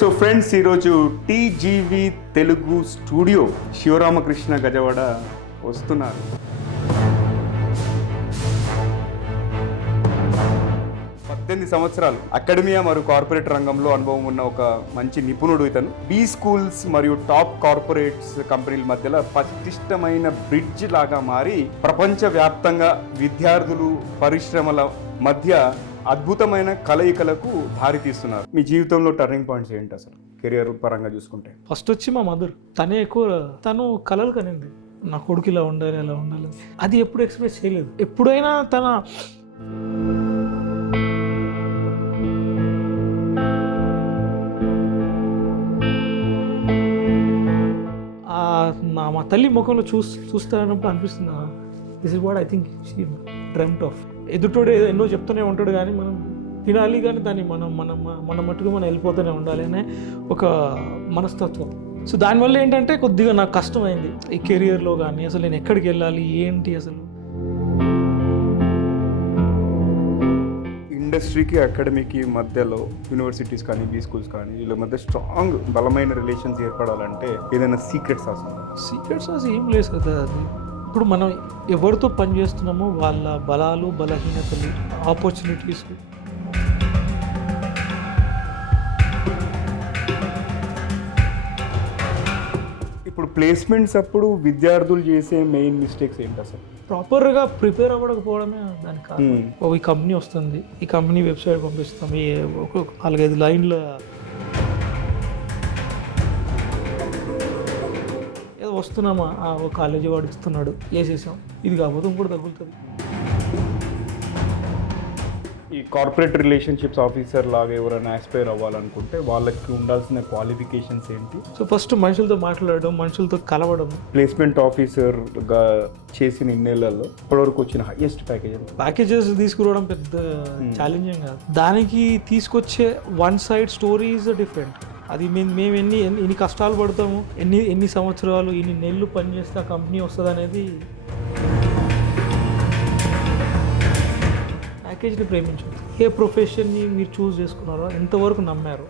So friends, ఈరోజు TGV Telugu studio Sivaramakrishna Gajawada వస్తున్నారు. సంవత్సరాలు అకాడమియా మరియు కార్పొరేట్ రంగంలో అనుభవం ఉన్న ఒక మంచి నిపుణుడు ఇతను. బీ స్కూల్స్ మరియు టాప్ కార్పొరేట్స్ కంపెనీల మధ్యలో పటిష్టమైన బ్రిడ్జ్ లాగా మారి ప్రపంచవ్యాప్తంగా విద్యార్థులు పరిశ్రమల మధ్య అద్భుతమైన కలయికలకు దారి తీస్తున్నారు. మీ జీవితంలో టర్నింగ్ పాయింట్స్ ఏంటి అసలు కెరియర్ పరంగా చూసుకుంటే? ఫస్ట్ వచ్చి మా మదర్. తను కలలు కనింది, నా కొడుకు ఇలా ఉండాలి అలా ఉండాలి. అది ఎప్పుడు ఎక్స్ప్రెస్ చేయలేదు. ఎప్పుడైనా తన మా తల్లి ముఖంలో చూస్తానప్పుడు అనిపిస్తుంది, this is what I think she dreamed of. ఎదుటోడు ఎన్నో చెప్తూనే ఉంటాడు, కానీ మనం తినాలి, కానీ దాన్ని మన మట్టుకు మనం వెళ్ళిపోతూనే ఉండాలి అనే ఒక మనస్తత్వం. సో దానివల్ల ఏంటంటే కొద్దిగా నాకు కష్టమైంది ఈ కెరియర్లో. కానీ అసలు నేను ఎక్కడికి వెళ్ళాలి ఏంటి, అసలు ఇండస్ట్రీకి అకాడమీకి మధ్యలో యూనివర్సిటీస్ కానీ బీ స్కూల్స్ కానీ వీళ్ళ మధ్య స్ట్రాంగ్ బలమైన రిలేషన్స్ ఏర్పడాలంటే ఏదైనా సీక్రెట్ సాస్ ఏం లేదు కదా. అది ఇప్పుడు మనం ఎవరితో పని చేస్తున్నామో వాళ్ళ బలాలు బలహీనతలు ఆపర్చునిటీస్ ఇప్పుడు ప్లేస్మెంట్స్ అప్పుడు విద్యార్థులు చేసే మెయిన్ మిస్టేక్స్ ఏంటి అసలు? ప్రాపర్గా ప్రిపేర్ అవ్వకపోవడమే దానికి కారణం. ఈ కంపెనీ వస్తుంది, ఈ కంపెనీ వెబ్సైట్ పంపిస్తాం, ఒక 4-5 లైన్ల ఏదో వస్తున్నామా, ఒక కాలేజీ వాడు ఇస్తున్నాడు, వేసేసాం, ఇది కాకపోతే ఇంకోటి తగ్గుతుంది. ఈ కార్పొరేట్ రిలేషన్షిప్స్ ఆఫీసర్ లాగా ఎవరైనా ఆస్పైర్ అవ్వాలనుకుంటే వాళ్ళకి ఉండాల్సిన క్వాలిఫికేషన్స్ ఏంటి? సో ఫస్ట్ మనుషులతో మాట్లాడడం, మనుషులతో కలవడం. ప్లేస్మెంట్ ఆఫీసర్గా చేసిన ఇన్నేళ్లలో ఇప్పటివరకు వచ్చిన హైయెస్ట్ ప్యాకేజెస్ తీసుకురావడం పెద్ద ఛాలెంజింగ్ కాదు. దానికి తీసుకొచ్చే one side story is different. అది మేము ఎన్ని కష్టాలు పడతాము, ఎన్ని సంవత్సరాలు, ఎన్ని నెలలు పనిచేస్తే ఆ కంపెనీ వస్తుంది అనేది. ప్యాకేజ్ని ప్రేమించండి. ఏ ప్రొఫెషన్ని మీరు చూస్ చేసుకున్నారో, ఎంతవరకు నమ్మారో.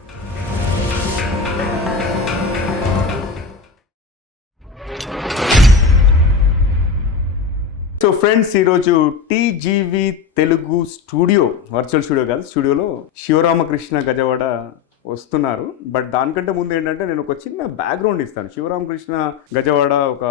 సో ఫ్రెండ్స్, ఈరోజు TGV Telugu studio, virtual studio కాదు, స్టూడియోలో శివరామకృష్ణ గజవాడ వస్తున్నారు. బట్ దానికంటే ముందు ఏంటంటే నేను ఒక చిన్న బ్యాక్గ్రౌండ్ ఇస్తాను. శివరామకృష్ణ గజవాడ ఒక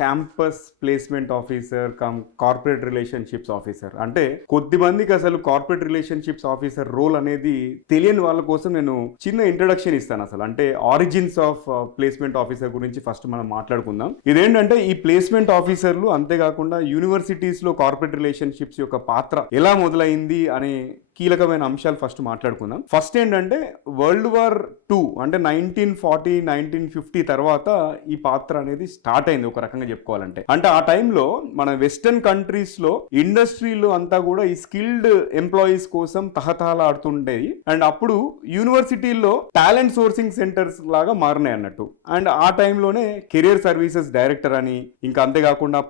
campus placement officer come corporate relationships officer. అంటే కొద్ది మందికి అసలు కార్పొరేట్ రిలేషన్షిప్స్ ఆఫీసర్ రోల్ అనేది తెలియని వాళ్ళ కోసం నేను చిన్న ఇంట్రడక్షన్ ఇస్తాను. అసలు అంటే ఆరిజిన్స్ ఆఫ్ ప్లేస్మెంట్ ఆఫీసర్ గురించి ఫస్ట్ మనం మాట్లాడుకుందాం. ఇదేంటంటే ఈ ప్లేస్మెంట్ ఆఫీసర్లు, అంతేకాకుండా యూనివర్సిటీస్ లో కార్పొరేట్ రిలేషన్షిప్స్ యొక్క పాత్ర ఎలా మొదలైంది అనే కీలకమైన అంశాలు ఫస్ట్ మాట్లాడుకుందాం. ఫస్ట్ ఏంటంటే వరల్డ్ వార్ 2 అంటే 1940, 1950 తర్వాత ఈ పాత్ర అనేది స్టార్ట్ అయింది ఒక రకంగా చెప్పుకోవాలంటే. అంటే ఆ టైంలో మన వెస్టర్న్ కంట్రీస్ లో ఇండస్ట్రీలో అంతా కూడా ఈ స్కిల్డ్ ఎంప్లాయీస్ కోసం తహతహలాడుతుండేది. అండ్ అప్పుడు యూనివర్సిటీల్లో టాలెంట్ సోర్సింగ్ సెంటర్స్ లాగా మారినాయి అన్నట్టు. అండ్ ఆ టైంలోనే కెరియర్ సర్వీసెస్ డైరెక్టర్ అని, ఇంకా అంతేకాకుండా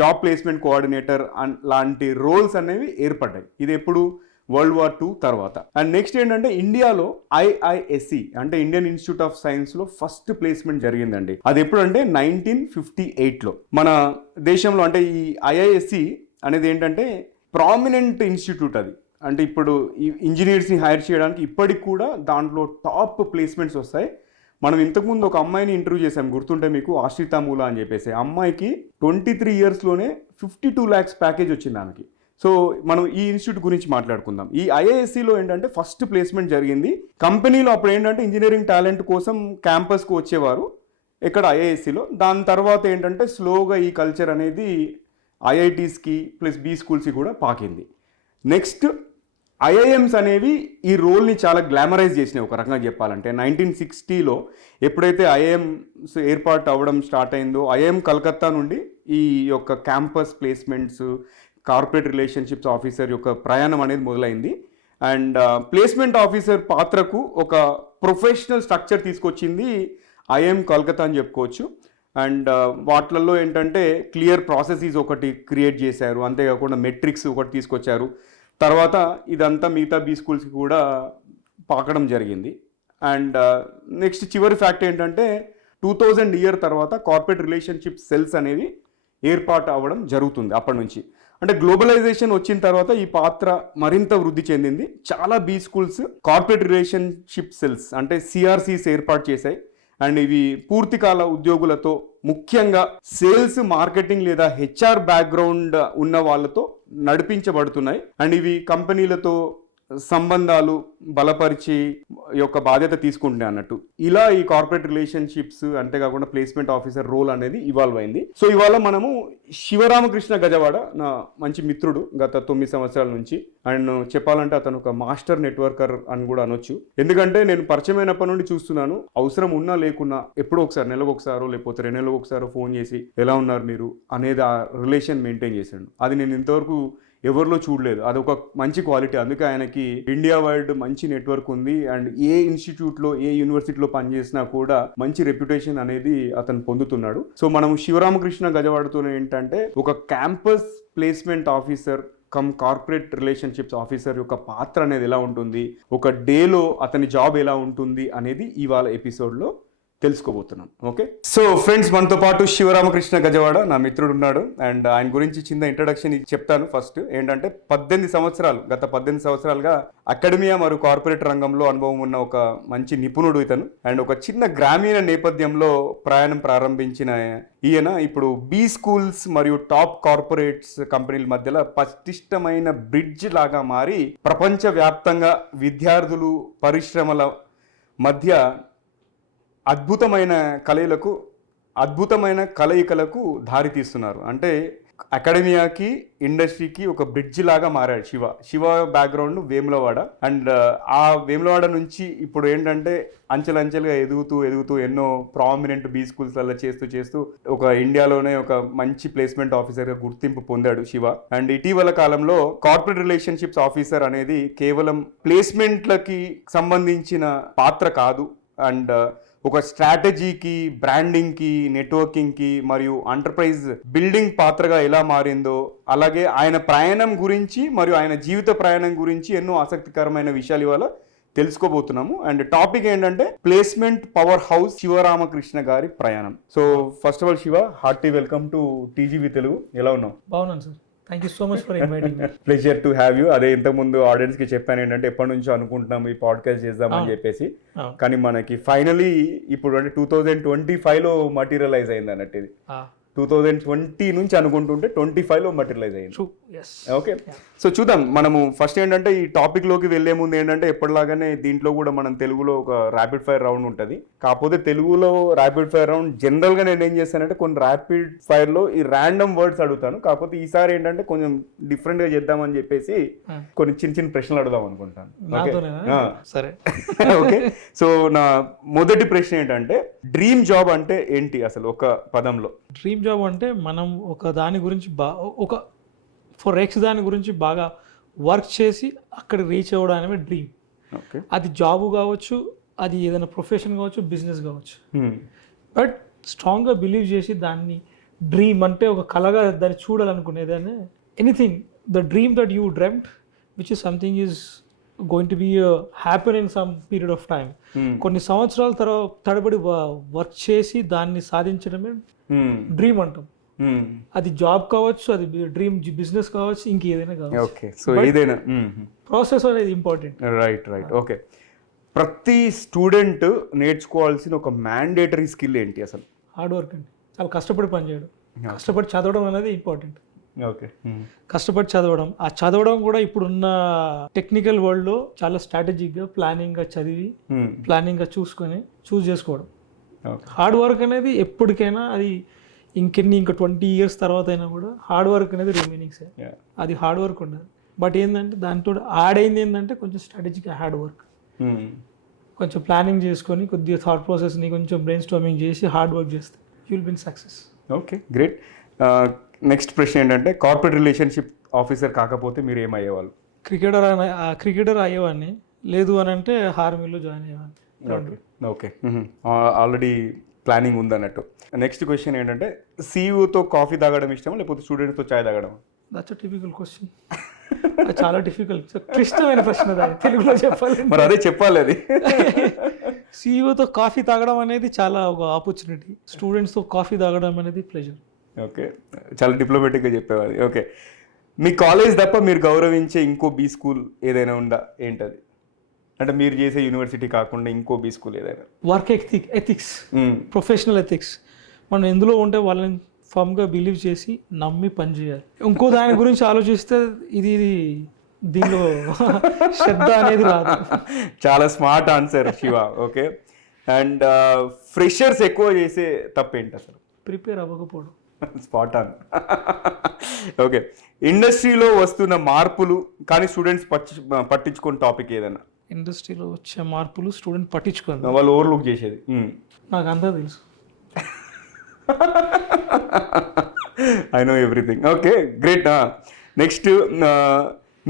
జాబ్ ప్లేస్మెంట్ కోఆర్డినేటర్ లాంటి రోల్స్ అనేవి ఏర్పడ్డాయి. ఇది ఎప్పుడు వరల్డ్ వార్ 2 తర్వాత. అండ్ నెక్స్ట్ ఏంటంటే ఇండియాలో IISc అంటే ఇండియన్ ఇన్స్టిట్యూట్ ఆఫ్ సైన్స్ లో ఫస్ట్ ప్లేస్మెంట్ జరిగిందండి. అది ఎప్పుడంటే 1958లో మన దేశంలో. అంటే ఈ IISc అనేది ఏంటంటే ప్రామినెంట్ ఇన్స్టిట్యూట్ అది. అంటే ఇప్పుడు ఈ ఇంజనీర్స్ని హైర్ చేయడానికి ఇప్పటికి కూడా దాంట్లో టాప్ ప్లేస్మెంట్స్ వస్తాయి. మనం ఇంతకుముందు ఒక అమ్మాయిని ఇంటర్వ్యూ చేసాం, గుర్తుంటే మీకు, ఆశ్రిత మూల అని చెప్పేసి. అమ్మాయికి 23 ఇయర్స్లోనే 52 lakhs ప్యాకేజ్ వచ్చింది ఆమెకి. సో మనం ఈ ఇన్స్టిట్యూట్ గురించి మాట్లాడుకుందాం. ఈ IIScలో ఏంటంటే ఫస్ట్ ప్లేస్మెంట్ జరిగింది. కంపెనీలో అప్పుడు ఏంటంటే ఇంజనీరింగ్ టాలెంట్ కోసం క్యాంపస్కు వచ్చేవారు ఇక్కడ IIScలో. దాని తర్వాత ఏంటంటే స్లోగా ఈ కల్చర్ అనేది IITస్కి ప్లస్ బీ స్కూల్స్కి కూడా పాకింది. నెక్స్ట్ IIMs అనేవి ఈ రోల్ని చాలా గ్లామరైజ్ చేసినాయి ఒక రకంగా చెప్పాలంటే. 1960లో ఎప్పుడైతే IIMs ఏర్పాటు అవ్వడం స్టార్ట్ అయిందో, IIM కలకత్తా నుండి ఈ యొక్క campus placements corporate relationships officer యొక్క ప్రయాణం అనేది మొదలైంది. అండ్ ప్లేస్మెంట్ ఆఫీసర్ పాత్రకు ఒక ప్రొఫెషనల్ స్ట్రక్చర్ తీసుకొచ్చింది IIM కలకత్తా అని చెప్పుకోవచ్చు. అండ్ వాటిలలో ఏంటంటే క్లియర్ ప్రాసెసెస్ ఒకటి క్రియేట్ చేశారు, అంతేకాకుండా మెట్రిక్స్ ఒకటి తీసుకొచ్చారు. తర్వాత ఇదంతా మిగతా బీ స్కూల్స్కి కూడా పాకడం జరిగింది. అండ్ నెక్స్ట్ చివరి ఫ్యాక్ట్ ఏంటంటే 2000 ఇయర్ తర్వాత కార్పొరేట్ రిలేషన్షిప్ సెల్స్ అనేవి ఏర్పాటు అవ్వడం జరుగుతుంది అప్పటి నుంచి. అంటే గ్లోబలైజేషన్ వచ్చిన తర్వాత ఈ పాత్ర మరింత వృద్ధి చెందింది. చాలా be schools corporate relationship cells అంటే సిఆర్సీస్ ఏర్పాటు చేశాయి. అండ్ ఇవి పూర్తికాల ఉద్యోగులతో, ముఖ్యంగా సేల్స్, మార్కెటింగ్ లేదా హెచ్ఆర్ బ్యాక్గ్రౌండ్ ఉన్న వాళ్ళతో నడిపించబడుతున్నాయి. అండ్ ఇవి కంపెనీలతో సంబంధాలు బలపరిచి యొక్క బాధ్యత తీసుకుంటున్నాయి అన్నట్టు. ఇలా ఈ కార్పొరేట్ రిలేషన్షిప్స్ అంతేకాకుండా ప్లేస్మెంట్ ఆఫీసర్ రోల్ అనేది ఇవాల్వ్ అయింది. సో ఇవాళ మనము శివరామకృష్ణ గజవాడ నా మంచి మిత్రుడు గత 9 సంవత్సరాల నుంచి. అండ్ చెప్పాలంటే అతను ఒక మాస్టర్ నెట్వర్కర్ అని కూడా అనొచ్చు. ఎందుకంటే నేను పరిచయమైనప్పటి నుండి చూస్తున్నాను, అవసరం ఉన్నా లేకున్నా ఎప్పుడో ఒకసారి, నెలకు ఒకసారో లేకపోతే 2 నెలలకు ఒకసారో ఫోన్ చేసి ఎలా ఉన్నారు మీరు అనేది ఆ రిలేషన్ మెయింటైన్ చేశాడు. అది నేను ఇంతవరకు ఎవరిలో చూడలేదు. అదొక మంచి క్వాలిటీ. అందుకే ఆయనకి ఇండియా వైడ్ మంచి నెట్వర్క్ ఉంది. అండ్ ఏ ఇన్స్టిట్యూట్లో, ఏ యూనివర్సిటీలో పనిచేసినా కూడా మంచి రెప్యుటేషన్ అనేది అతను పొందుతున్నాడు. సో మనం శివరామకృష్ణ గజవాడతో ఏంటంటే ఒక campus placement officer come corporate relationships officer యొక్క పాత్ర అనేది ఎలా ఉంటుంది, ఒక డేలో అతని జాబ్ ఎలా ఉంటుంది అనేది ఇవాళ ఎపిసోడ్లో తెలుసుకోబోతున్నాం. ఓకే, సో ఫ్రెండ్స్, మనతో పాటు శివరామకృష్ణ గజవాడ నా మిత్రుడు ఉన్నాడు. అండ్ ఆయన గురించి చిన్న ఇంట్రడక్షన్ చెప్తాను. ఫస్ట్ ఏంటంటే గత 18 సంవత్సరాలుగా అకాడమియా మరియు కార్పొరేట్ రంగంలో అనుభవం ఉన్న ఒక మంచి నిపుణుడు ఇతను. అండ్ ఒక చిన్న గ్రామీణ నేపథ్యంలో ప్రయాణం ప్రారంభించిన ఈయన ఇప్పుడు బీ స్కూల్స్ మరియు టాప్ కార్పొరేట్స్ కంపెనీల మధ్యలో పటిష్టమైన బ్రిడ్జ్ లాగా మారి ప్రపంచవ్యాప్తంగా విద్యార్థులు, పరిశ్రమల మధ్య అద్భుతమైన కలయికలకు దారితీస్తున్నారు. అంటే అకాడమియాకి, ఇండస్ట్రీకి ఒక బ్రిడ్జ్ లాగా మారాడు శివ బ్యాక్గ్రౌండ్ వేములవాడ. అండ్ ఆ వేములవాడ నుంచి ఇప్పుడు ఏంటంటే అంచెలంచెలుగా ఎదుగుతూ ఎన్నో ప్రామినెంట్ బీ స్కూల్స్లలో చేస్తూ ఒక ఇండియాలోనే ఒక మంచి ప్లేస్మెంట్ ఆఫీసర్గా గుర్తింపు పొందాడు శివ. అండ్ ఇటీవల కాలంలో కార్పొరేట్ రిలేషన్షిప్స్ ఆఫీసర్ అనేది కేవలం ప్లేస్మెంట్లకి సంబంధించిన పాత్ర కాదు, అండ్ ఒక స్ట్రాటజీకి, బ్రాండింగ్కి, నెట్వర్కింగ్కి మరియు ఎంటర్ప్రైజ్ బిల్డింగ్ పాత్రగా ఎలా మారిందో, అలాగే ఆయన ప్రయాణం గురించి మరియు ఆయన జీవిత ప్రయాణం గురించి ఎన్నో ఆసక్తికరమైన విషయాలు ఇవాళ తెలుసుకోబోతున్నాము. అండ్ టాపిక్ ఏంటంటే ప్లేస్మెంట్ పవర్ హౌస్ శివరామకృష్ణ గారి ప్రయాణం. So first of all Shiva, hearty welcome to TGV Telugu. ఎలా ఉన్నావు? బాగున్నాను sir, thank you so much for inviting me. Pleasure to have you. అదే ఇంతకుముందు ఆడియన్స్కి చెప్పాను ఏంటంటే ఎప్పటి నుంచో అనుకుంటున్నాం ఈ పాడ్కాస్ట్ చేద్దామని చెప్పేసి, కానీ మనకి ఫైనలీ ఇప్పుడు అంటే 2025లో మటీరియలైజ్ అయింది అన్నట్టు. ఇది 2020 నుంచి అనుకుంటుంటే 25లో మటీరియలైజ్ అయింది. ఓకే, సో చూద్దాం. మనము ఫస్ట్ ఏంటంటే ఈ టాపిక్లోకి వెళ్ళే ముందు ఏంటంటే ఎప్పటిలాగానే దీంట్లో కూడా మనం తెలుగులో ఒక ర్యాపిడ్ ఫైర్ రౌండ్ ఉంటుంది. కాకపోతే తెలుగులో ర్యాపిడ్ ఫైర్ రౌండ్ జనరల్గా నేను ఏం చేస్తానంటే కొన్ని ర్యాపిడ్ ఫైర్లో ఈ ర్యాండమ్ వర్డ్స్ అడుగుతాను. కాకపోతే ఈసారి ఏంటంటే కొంచెం డిఫరెంట్గా చేద్దామని చెప్పేసి కొన్ని చిన్న ప్రశ్నలు అడుగుదాం అనుకుంటాను. సరే, ఓకే. సో నా మొదటి ప్రశ్న ఏంటంటే డ్రీమ్ జాబ్ అంటే ఏంటి అసలు ఒక పదంలో? డ్రీమ్ జాబ్ అంటే మనం ఒక దాని గురించి ఒక దాని గురించి బాగా వర్క్ చేసి అక్కడ రీచ్ అవ్వడానికి డ్రీమ్. అది జాబ్ కావచ్చు, అది ఏదైనా ప్రొఫెషన్ కావచ్చు, బిజినెస్ కావచ్చు. బట్ స్ట్రాంగ్గా బిలీవ్ చేసి దాన్ని డ్రీమ్ అంటే ఒక కళగా దాన్ని చూడాలనుకునేదాన్ని. Anything, the dream that you dreamed which is something is going to be happy in some period of time. కొన్ని సంవత్సరాల తర్వాత తడబడి వర్క్ చేసి దాన్ని సాధించడమే డ్రీమ్ అంటాం. అది జాబ్ కావచ్చు, అది డ్రీమ్ బిజినెస్ కావచ్చు, ఇంకేదైనా కావచ్చు. ఓకే, సో ఏదైనా ప్రాసెస్ అనేది ఇంపార్టెంట్. రైట్. ఓకే, ప్రతి స్టూడెంట్ నేర్చుకోవాల్సిన ఒక మ్యాండేటరీ స్కిల్ ఏంటి అసలు? హార్డ్ వర్క్ అండి. చాలా కష్టపడి పనిచేయడం, కష్టపడి చదవడం అనేది ఇంపార్టెంట్. ఓకే, కష్టపడి చదవడం. ఆ చదవడం కూడా ఇప్పుడున్న టెక్నికల్ వరల్డ్లో చాలా స్ట్రాటజిక్గా ప్లానింగ్గా చదివి ప్లానింగ్గా చూస్ చేసుకోవడం. హార్డ్ వర్క్ అనేది ఎప్పటికైనా అది ఇంకా 20 years తర్వాత అయినా కూడా హార్డ్ వర్క్ అనేది రిమైనింగ్స్. అది హార్డ్ వర్క్ ఉండదు. బట్ ఏంటంటే దాంతో యాడ్ అయింది ఏంటంటే కొంచెం స్ట్రాటజిక్ హార్డ్ వర్క్, కొంచెం ప్లానింగ్ చేసుకొని కొద్దిగా థాట్ ప్రాసెస్ని కొంచెం బ్రెయిన్ స్టార్మింగ్ చేసి హార్డ్ వర్క్ చేస్తే you will been success. Okay, great. Next ప్రశ్న ఏంటంటే కార్పొరేట్ రిలేషన్షిప్ ఆఫీసర్ కాకపోతే మీరు ఏమయ్యేవాళ్ళు? క్రికెటర్ అయ్యేవాడిని, లేదు అని అంటే ఆర్మీలో జాయిన్ అయ్యేవాడిని. ఓకే, ఆల్రెడీ ప్లానింగ్ ఉందన్నట్టు. నెక్స్ట్ క్వశ్చన్ ఏంటంటే సీఈఓతో కాఫీ తాగడం ఇష్టమా లేకపోతే స్టూడెంట్స్తో చాయ్ తాగడం? That's a typical question. చాలా డిఫికల్ట్, క్లిష్టమైన ప్రశ్న. తెలుగులో చెప్పాలి మరి అదే చెప్పాలి. అది సీఈఓతో కాఫీ తాగడం అనేది చాలా ఒక ఆపర్చునిటీ, స్టూడెంట్స్తో కాఫీ తాగడం అనేది ప్లెజర్. ఓకే, చాలా డిప్లొమాటిక్గా చెప్పేవాడి. ఓకే, మీ కాలేజ్ తప్ప మీరు గౌరవించే ఇంకో బీ స్కూల్ ఏదైనా ఉందా? ఏంటది? అంటే మీరు చేసే యూనివర్సిటీ కాకుండా ఇంకో బీ స్కూల్ ఏదైనా? Work ethics, professional ethics. మనం ఎందులో ఉంటే వాళ్ళని ఫామ్గా బిలీవ్ చేసి నమ్మి పని చేయాలి. ఇంకో దాని గురించి ఆలోచిస్తే ఇది దీనిలో శ్రద్ధ అనేది రాదు. చాలా smart answer Shiva. Okay, and freshers ఎక్కువ చేసే తప్పేంటి అసలు? ప్రిపేర్ అవ్వకపోవడం. Spot on. ఓకే, ఇండస్ట్రీలో వస్తున్న మార్పులు కానీ స్టూడెంట్స్ పట్టించుకున్న టాపిక్ ఏదైనా? ఇండస్ట్రీలో వచ్చే మార్పులు స్టూడెంట్ పట్టించుకోండి, వాళ్ళు ఓవర్లుక్ చేసేది. నాకు అంతా తెలుసు. I know everything. Okay, great. Next,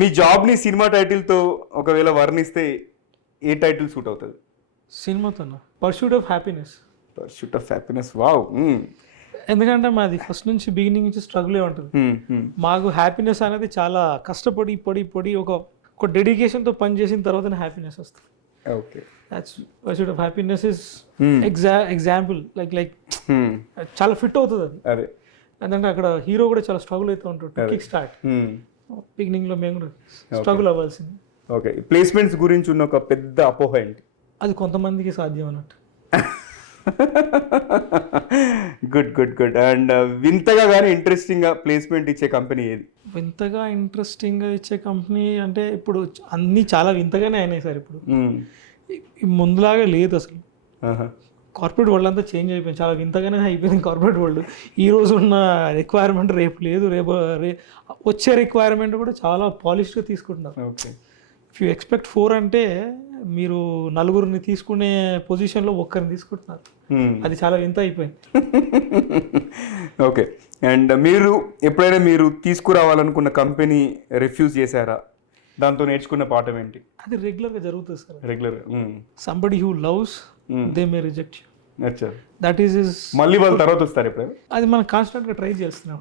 మీ జాబ్ని సినిమా టైటిల్తో ఒకవేళ వర్ణిస్తే ఏ టైటిల్ సూట్ అవుతుంది? సినిమాతో pursuit of happiness. Pursuit of happiness, wow. ఎందుకంటే మాది ఫస్ట్ నుంచి బిగినింగ్ నుంచి స్ట్రగులే ఉంటుంది. మాకు హ్యాపీనెస్ అనేది చాలా కష్టపడి పడి ఒక డెడికేషన్తో పని చేసిన తర్వాత హ్యాపీనెస్ వస్తుంది. Okay, that's pursuit of happiness is example. Like చాలా ఫిట్ అవుతుంది అది. అదే, ఎందుకంటే అక్కడ హీరో కూడా చాలా స్ట్రగుల్ అవుతూ ఉంటాడు. కిక్ స్టార్ట్ బిగినింగ్లో మేము కూడా స్ట్రగుల్ అవ్వాల్సింది. ఓకే, ప్లేస్మెంట్స్ గురించి ఉన్న ఒక పెద్ద అపోహ ఏంటి? అది కొంతమందికి సాధ్యం అన్నట్టు. గుడ్. అండ్ వింతగా కానీ ఇంట్రెస్టింగ్గా ప్లేస్మెంట్ ఇచ్చే కంపెనీ ఏది? వింతగా ఇంట్రెస్టింగ్గా ఇచ్చే కంపెనీ అంటే ఇప్పుడు అన్నీ చాలా వింతగానే అయినాయి సార్. ఇప్పుడు ముందులాగా లేదు అసలు. కార్పొరేట్ వరల్డ్ అంతా చేంజ్ అయిపోయింది, చాలా వింతగానే అయిపోయింది కార్పొరేట్ వరల్డ్. ఈ రోజు ఉన్న రిక్వైర్మెంట్ రేపు లేదు, వచ్చే రిక్వైర్మెంట్ కూడా చాలా పాలిష్గా తీసుకుంటున్నారు. ఓకే, ఇఫ్ యూ ఎక్స్పెక్ట్ 4 అంటే మీరు నలుగురిని తీసుకునే పొజిషన్లో ఒక్కరిని తీసుకుంటున్నారు. అది చాలా వింత అయిపోయింది. ఓకే, అండ్ మీరు ఎప్పుడైనా మీరు తీసుకురావాలనుకున్న కంపెనీ రిఫ్యూజ్ చేశారా? దాంతో నేర్చుకున్న పాఠం ఏంటి? అది రెగ్యులర్గా జరుగుతుంది sir. Regular somebody who loves they may reject you. అచ్చా, దట్ ఈస్ మళ్ళీ వాళ్ళ తర్వాత వస్తారు ఎప్పుడైనా? అది మనం కాన్స్టాంట్గా ట్రై చేస్తున్నాం.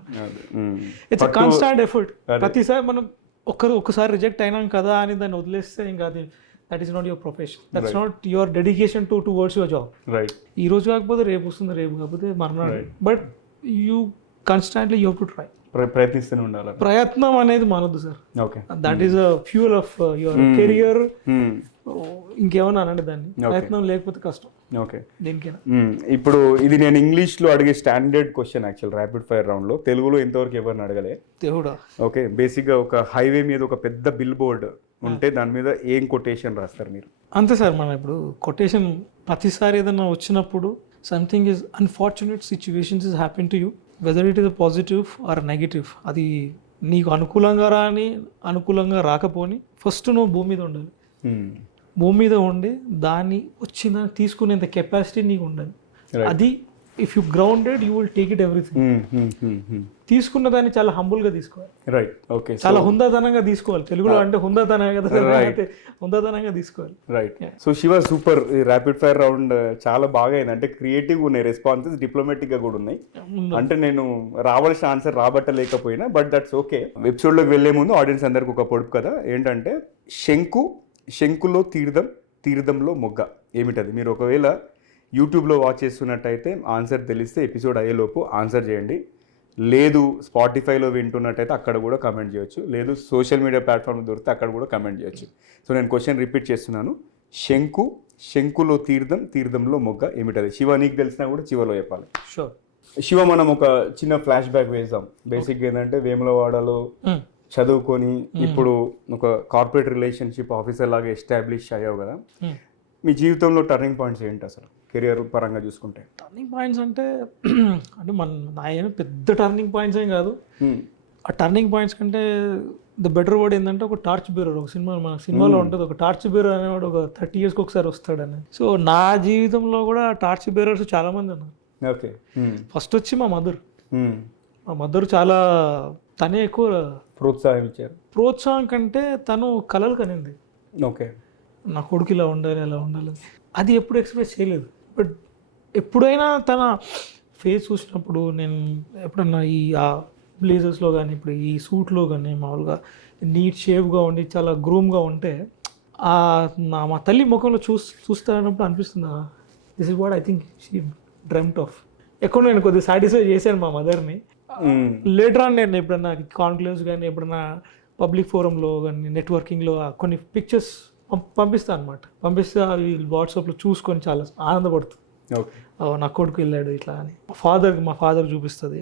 It's constant effort. ప్రతిసారి మనం ఒకసారి రిజెక్ట్ అయినాం కదా అని దాన్ని వదిలేస్తే ఇంకా అది that is not your profession, that's not your dedication towards your job. Right, ఈ రోజు కాకపోతే రేపు వస్తుంది, రేపు కాకపోతే మర్నాడు. But you constantly you have to try. ప్రయత్నిస్తూనే ఉండాలి. ప్రయత్నం అనేది మానదు sir. Okay, that is a fuel of your career. ఇంకేమన్నా అనండి దాన్ని. ప్రయత్నం లేకపోతే కష్టం. ఓకే, దేనికైనా. ఇప్పుడు ఇది నేను ఇంగ్లీష్లో అడిగే standard question actual rapid fire రౌండ్లో. తెలుగులో ఇంతవరకు ఎవరిని అడగలే. దేవుడా. ఓకే, బేసిక్గా ఒక హైవే మీద ఒక పెద్ద బిల్ బోర్డ్ ఉంటే దాని మీద ఏం కొటేషన్ రాస్తారు మీరు? అంతే సార్, మనం ఇప్పుడు కొటేషన్ ప్రతిసారి ఏదైనా వచ్చినప్పుడు something is unfortunate situations is happen to you, whether it is a positive or negative. అది నీకు అనుకూలంగా రాని అనుకూలంగా రాకపోని ఫస్ట్ నువ్వు భూమి మీద ఉండాలి. భూమి మీద ఉండి దాన్ని వచ్చిన తీసుకునేంత కెపాసిటీ నీకు ఉండాలి. అది if you grounded you will take it everything. తీసుకున్న దాన్ని చాలా హంబుల్గా తీసుకోవాలి. రైట్, ఓకే, చాలా హుందాతనంగా తీసుకోవాలి. తెలుగులో అంటే హుందాతనం కదా, హుందాతనంగా తీసుకోవాలి. రైట్. So Shiva, super. ఈ ర్యాపిడ్ ఫైర్ రౌండ్ చాలా బాగా అయింది. అంటే క్రియేటివ్గా ఉన్నాయి రెస్పాన్సెస్, డిప్లొమాటిక్గా కూడా ఉన్నాయి. అంటే నేను రావాల్సిన ఆన్సర్ రాబట్టలేకపోయినా, బట్ దట్స్ ఓకే. ఎపిసోడ్లోకి వెళ్లే ముందు ఆడియన్స్ అందరికి ఒక పొడుపు కదా ఏంటంటే, శంకులో తీర్థంలో మొగ్గ ఏమిటది? మీరు ఒకవేళ యూట్యూబ్లో వాచ్ చేస్తున్నట్టయితే ఆన్సర్ తెలిస్తే ఎపిసోడ్ అయ్యేలోపు ఆన్సర్ చేయండి. లేదు స్పాటిఫైలో వింటున్నట్టయితే అక్కడ కూడా కమెంట్ చేయొచ్చు. లేదు సోషల్ మీడియా ప్లాట్ఫామ్ దొరికితే అక్కడ కూడా కమెంట్ చేయొచ్చు. సో నేను క్వశ్చన్ రిపీట్ చేస్తున్నాను. శంకులో తీర్థంలో మొగ్గ ఏమిటది? శివ, నీకు తెలిసినా కూడా చివలో చెప్పాలి. షూర్. శివ, మనం ఒక చిన్న ఫ్లాష్ బ్యాక్ వేద్దాం. బేసిక్గా ఏంటంటే, వేములవాడలో చదువుకొని ఇప్పుడు ఒక కార్పొరేట్ రిలేషన్షిప్ ఆఫీసర్ లాగా ఎస్టాబ్లిష్ అయ్యావు కదా. మీ జీవితంలో టర్నింగ్ పాయింట్స్ ఏంటి అసలు, కెరియర్ పరంగా చూసుకుంటే? టర్నింగ్ పాయింట్స్ అంటే నా ఏమి పెద్ద టర్నింగ్ పాయింట్స్ ఏం కాదు. ఆ టర్నింగ్ పాయింట్స్ కంటే ద బెటర్ వర్డ్ ఏంటంటే, ఒక టార్చ్ బేరర్. ఒక మన సినిమాలో ఉంటుంది, ఒక టార్చ్ బేరర్ అనేవాడు ఒక 30 yearsకి ఒకసారి వస్తాడని. సో నా జీవితంలో కూడా టార్చ్ బేరర్స్ చాలా మంది ఉన్నారు. ఓకే, ఫస్ట్ వచ్చి మా మదర్ చాలా, తనే ఎక్కువ ప్రోత్సాహం ఇచ్చారు. ప్రోత్సాహం కంటే తను కలలు కనింది. ఓకే, నా కొడుకు ఇలా ఉండాలి, అలా ఉండాలి. అది ఎప్పుడు ఎక్స్ప్రెస్ చేయలేదు. బట్ ఎప్పుడైనా తన ఫేస్ చూసినప్పుడు, నేను ఎప్పుడన్నా ఈ ఆ బ్లేజర్స్లో కానీ, ఇప్పుడు ఈ సూట్లో కానీ మామూలుగా నీట్ షేప్గా ఉండి చాలా గ్రూమ్గా ఉంటే, మా తల్లి ముఖంలో చూస్తానప్పుడు అనిపిస్తుంది this is what I think she dreamt of. ఎక్కడ నేను కొద్దిగా సాటిస్ఫై చేశాను మా మదర్ని. లేటర్ ఆన్ నేను ఎప్పుడన్నా కాన్క్లేవ్స్ కానీ ఎప్పుడన్నా పబ్లిక్ ఫోరంలో కానీ నెట్వర్కింగ్లో కొన్ని పిక్చర్స్ పంపిస్తాను అనమాట. పంపిస్తే అవి వాట్సాప్లో చూసుకొని చాలా ఆనందపడుతుంది. నా కొడుకు వెళ్ళాడు ఇట్లా అని. మా ఫాదర్ చూపిస్తుంది.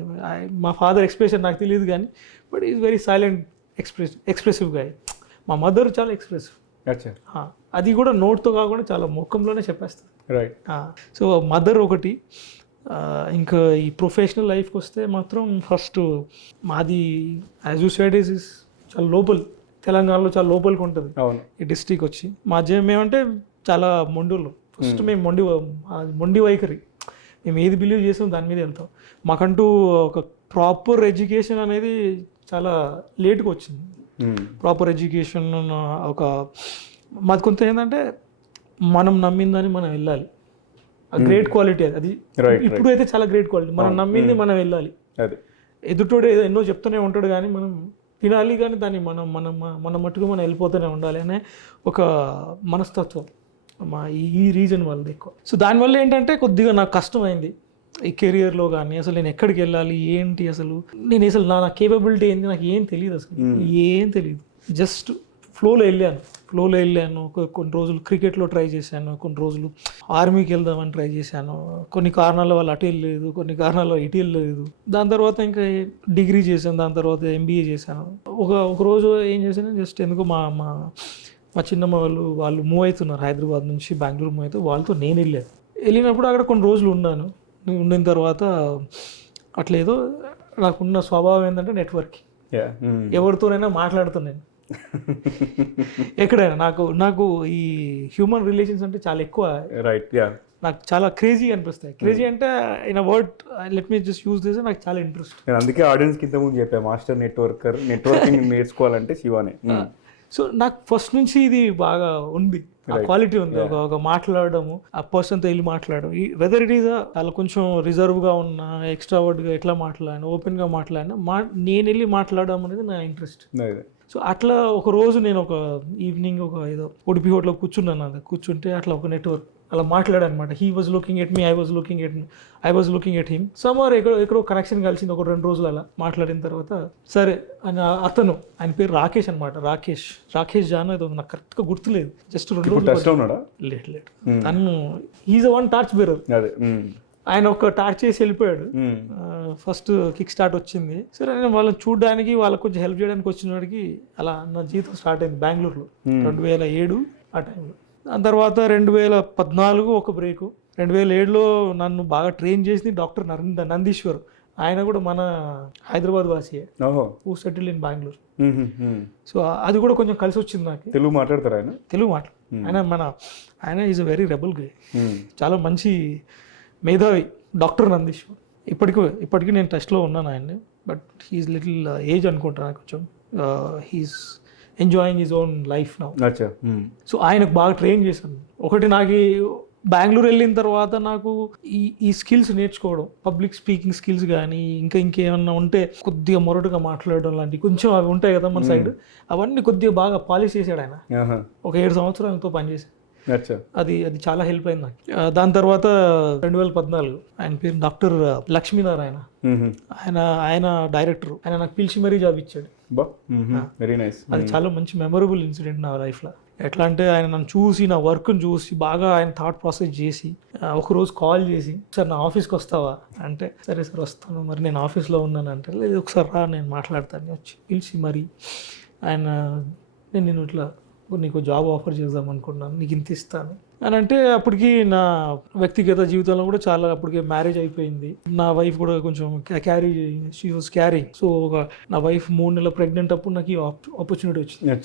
మా ఫాదర్ ఎక్స్ప్రెషన్ నాకు తెలియదు కానీ but is very silent expressive గా. మా మదర్ చాలా ఎక్స్ప్రెసివ్. అది కూడా నోట్తో కాకుండా చాలా ముఖంలోనే చెప్పేస్తుంది. సో మదర్ ఒకటి. ఇంకా ఈ ప్రొఫెషనల్ లైఫ్కి వస్తే మాత్రం ఫస్ట్ మాది యాజ్ యూ సెడ్ ఇస్ చాలా లోపల, తెలంగాణలో చాలా లోపలికి ఉంటుంది ఈ డిస్ట్రిక్ట్ వచ్చి. మేమంటే చాలా మొండులు. ఫస్ట్ మేము మొండి వైఖరి, మేము ఏది బిలీవ్ చేస్తాం దాని మీద వెళ్తాం. మాకంటూ ఒక ప్రాపర్ ఎడ్యుకేషన్ అనేది చాలా లేట్గా వచ్చింది. ప్రాపర్ ఎడ్యుకేషన్ మాది కొంత ఏంటంటే మనం నమ్మిందని మనం వెళ్ళాలి. గ్రేట్ క్వాలిటీ అది ఇప్పుడు అయితే చాలా గ్రేట్ క్వాలిటీ. మనం నమ్మింది మనం వెళ్ళాలి. ఎదుటోడు ఎన్నో చెప్తూనే ఉంటాడు కానీ మనం తినాలి, కానీ దాన్ని మన మట్టుకు మనం వెళ్ళిపోతూనే ఉండాలి అనే ఒక మనస్తత్వం ఈ రీజన్ వల్ల ఎక్కువ. సో దానివల్ల ఏంటంటే కొద్దిగా నాకు కష్టమైంది ఈ కెరియర్లో కానీ. అసలు నేను ఎక్కడికి వెళ్ళాలి ఏంటి, అసలు నేను అసలు నా కేపబిలిటీ ఏంటి నాకు ఏం తెలియదు, అసలు ఏం తెలియదు. జస్ట్ ఫ్లోలో వెళ్ళాను. కొన్ని రోజులు క్రికెట్లో ట్రై చేశాను, కొన్ని రోజులు ఆర్మీకి వెళ్దామని ట్రై చేశాను. కొన్ని కారణాల వల్ల అటు వెళ్ళలేదు, కొన్ని కారణాల వల్ల ఇటు వెళ్ళలేదు. దాని తర్వాత ఇంకా డిగ్రీ చేశాను, దాని తర్వాత MBA చేశాను. ఒక రోజు ఏం చేశాను, జస్ట్ ఎందుకు మా చిన్నమ్మ వాళ్ళు మూవ్ అవుతున్నారు హైదరాబాద్ నుంచి బెంగళూరు మూవ్ అవుతూ, వాళ్ళతో నేను వెళ్ళినప్పుడు అక్కడ కొన్ని రోజులు ఉన్నాను. ఉండిన తర్వాత అట్లేదో నాకున్న స్వభావం ఏంటంటే నెట్వర్కింగ్. ఎవరితోనైనా మాట్లాడుతున్నాను ఎక్కడైనా. నాకు ఈ హ్యూమన్ రిలేషన్స్ అంటే చాలా ఎక్కువ. నాకు చాలా క్రేజీ అనిపిస్తాయి. క్రేజీ అంటే in a word let me just use this, నాకు చాలా ఇంట్రెస్ట్. అందుకే ఆడియన్స్ కింద ముందు చెప్పా మాస్టర్ నెట్వర్కింగ్ నేర్చుకోవాలంటే శివానే. సో నాకు ఫస్ట్ నుంచి ఇది బాగా ఉంది, ఆ క్వాలిటీ ఉంది. ఒక మాట్లాడడము, ఆ పర్సన్తో వెళ్ళి మాట్లాడడం, వెదర్ ఇట్ ఈజ్ అలా కొంచెం రిజర్వ్గా ఉన్నా, ఎక్స్ట్రావర్డ్గా ఎట్లా మాట్లాడినా, ఓపెన్గా మాట్లాడినా, నేను వెళ్ళి మాట్లాడడం అనేది నా ఇంట్రెస్ట్. సో అట్లా ఒక రోజు నేను ఒక ఈవినింగ్ ఏదో ఉడిపి హోటల్లో కూర్చుంటే అట్లా ఒక నెట్వర్క్ అలా మాట్లాడాను అనమాట. He was looking at me, I was looking at him. Somewhere ఎక్కడో కనెక్షన్ కలిసింది. ఒక 2 రోజులు అలా మాట్లాడిన తర్వాత సరే అని ఆయన పేరు రాకేష్ అనమాట. రాకేష్ జాన్ ఏదో నాకు కరెక్ట్గా గుర్తులేదు. జస్ట్ 2 రోజులు లేదు తను ఈజ్ వన్ టార్చ్ బేరర్. ఆయన ఒక టార్చ్ చేసి వెళ్ళిపోయాడు. ఫస్ట్ కిక్ స్టార్ట్ వచ్చింది. సరే నేను వాళ్ళని చూడడానికి, వాళ్ళకి కొంచెం హెల్ప్ చేయడానికి వచ్చిన వాడికి అలా నా జీవితం స్టార్ట్ అయింది బెంగళూరులో 2007 ఆ టైంలో. దాని తర్వాత 2014 ఒక బ్రేకు. 2007లో నన్ను బాగా ట్రైన్ చేసింది డాక్టర్ నందీశ్వర్. ఆయన కూడా మన హైదరాబాద్ వాసియే, who settle in Bengaluru. So అది కూడా కొంచెం కలిసి వచ్చింది నాకు. తెలుగు మాట్లాడతారు ఆయన? తెలుగు ఆయన ఈజ్ అ వెరీ రెబల్ గే. చాలా మంచి మేధావి డాక్టర్ నందీశ్వర్. ఇప్పటికీ నేను టచ్లో ఉన్నాను ఆయన్ని. బట్ హీఈస్ లిటిల్ ఏజ్ అనుకుంటాను కొంచెం. He's enjoying his own life now. So ఆయనకు బాగా ట్రైన్ చేశాను. ఒకటి నాకు బెంగళూరు వెళ్ళిన తర్వాత నాకు ఈ స్కిల్స్ నేర్చుకోవడం, పబ్లిక్ స్పీకింగ్ స్కిల్స్ కానీ ఇంకేమన్నా ఉంటే కొద్దిగా మొరటుగా మాట్లాడడం లాంటివి కొంచెం అవి ఉంటాయి కదా మన సైడ్, అవన్నీ కొద్దిగా బాగా పాలిష్ చేశాడు ఆయన. ఒక 7 సంవత్సరాలతో పనిచేశాను. అది చాలా హెల్ప్ అయింది నాకు. దాని తర్వాత 2014 ఆయన పేరు డాక్టర్ లక్ష్మీనారాయణ. ఆయన డైరెక్టర్. ఆయన నాకు పిలిచి మరీ జాబ్ ఇచ్చాడు. అది చాలా మంచి మెమొరబుల్ ఇన్సిడెంట్ నా లైఫ్లో. ఎట్లా అంటే ఆయన నన్ను చూసి, నా వర్క్ని చూసి బాగా ఆయన థాట్ ప్రాసెస్ చేసి, ఒకరోజు కాల్ చేసి సార్ నా ఆఫీస్కి వస్తావా అంటే, సరే సార్ వస్తాను, మరి నేను ఆఫీస్లో ఉన్నాను అంటే, లేదు ఒకసారి రా నేను మాట్లాడతాను వచ్చి పిలిచి మరి ఆయన నేను ఇట్లా నీకు జాబ్ ఆఫర్ చేద్దాం అనుకున్నాను, నీకు ఇంత ఇస్తాను అని అంటే, అప్పటికి నా వ్యక్తిగత జీవితంలో కూడా చాలా అప్పటికే మ్యారేజ్ అయిపోయింది. నా వైఫ్ కూడా కొంచెం షీ వాజ్ క్యారింగ్. సో నా వైఫ్ 3 నెలల ప్రెగ్నెంట్ అప్పుడు నాకు ఈ ఆపర్చునిటీ వచ్చింది.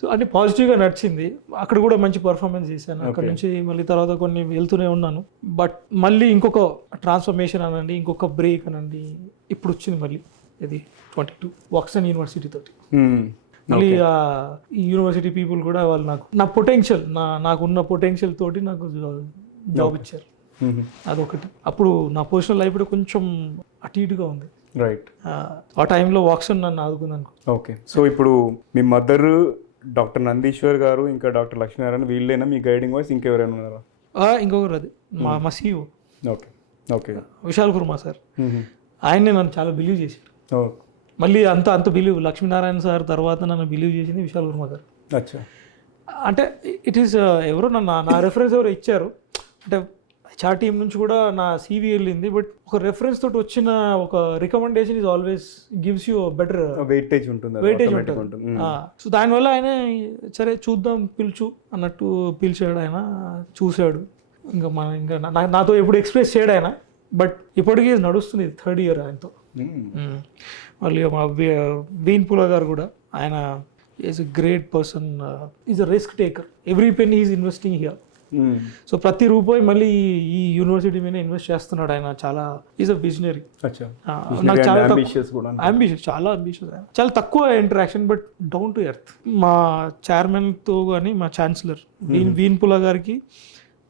సో అన్ని పాజిటివ్గా నడిచింది. అక్కడ కూడా మంచి పర్ఫార్మెన్స్ చేశాను. అక్కడ నుంచి మళ్ళీ తర్వాత కొన్ని వెళ్తూనే ఉన్నాను. బట్ మళ్ళీ ఇంకొక ట్రాన్స్ఫర్మేషన్ అనండి, ఇంకొక బ్రేక్ అనండి, ఇప్పుడు వచ్చింది మళ్ళీ ఇది 22 వాక్సన్ యూనివర్సిటీ తోటి. మళ్ళీ ఈ యూనివర్సిటీ పీపుల్ కూడా వాళ్ళు నా పొటెన్షియల్, నాకున్న పొటెన్షియల్ తోటి నాకు జాబ్ ఇచ్చారు. అదొకటి. అప్పుడు నా పర్సనల్ లైఫ్ కూడా కొంచెం అటు ఇటుగా ఉంది. రైట్. ఆ టైంలో వాక్సన్ నన్ను ఆదుకుంది అనుకో. ఓకే. సో ఇప్పుడు మీ మదర్ డాక్టర్ నందీశ్వర్ గారు ఇంకా డాక్టర్ లక్ష్మీనారాయణ వీళ్ళేనా మీ గైడింగ్ వాయిస్, ఇంకెవరైనా ఉన్నారా? ఇంకొకరు అది మా CEO okay okay. Vishal Kurma sir, ఆయన్నే నన్ను చాలా బిలీవ్ చేశారు. మళ్ళీ అంత బిలీవ్ లక్ష్మీనారాయణ సార్ తర్వాత నన్ను బిలీవ్ చేసింది విశాల్ కుర్మా సార్. అచ్చా. అంటే ఇట్ ఈస్ ఎవరో నా రెఫరెన్స్ ఎవరో ఇచ్చారు. అంటే HR టీం నుంచి కూడా నా CV వెళ్ళింది, బట్ ఒక రెఫరెన్స్ తోటి వచ్చిన ఒక recommendation is always gives you better weightage ఉంటుంది. సో దానివల్ల ఆయన సరే చూద్దాం పిలుచు అన్నట్టు పిలిచాడు. ఆయన చూశాడు, ఇంకా నాతో ఎప్పుడు ఎక్స్ప్రెస్ చేయడు ఆయన, బట్ ఇప్పటికీ నడుస్తుంది 3rd year ఆయనతో. మళ్ళీ మా వీన్పుల గారు కూడా, ఆయన is a great person, is a risk taker. Every pen is investing here. So ప్రతి రూపాయి మళ్ళీ ఈ యూనివర్సిటీ మీద ఇన్వెస్ట్ చేస్తున్నాడు ఆయన. చాలా ఈజ్ అ విజనరీ. నాకు చాలా అంబిషియస్, చాలా అంబిషియస్. ఆయన చాలా తక్కువ interaction, but down to earth. మా చైర్మన్తో కానీ మా ఛాన్సలర్ వీన్పుల గారికి,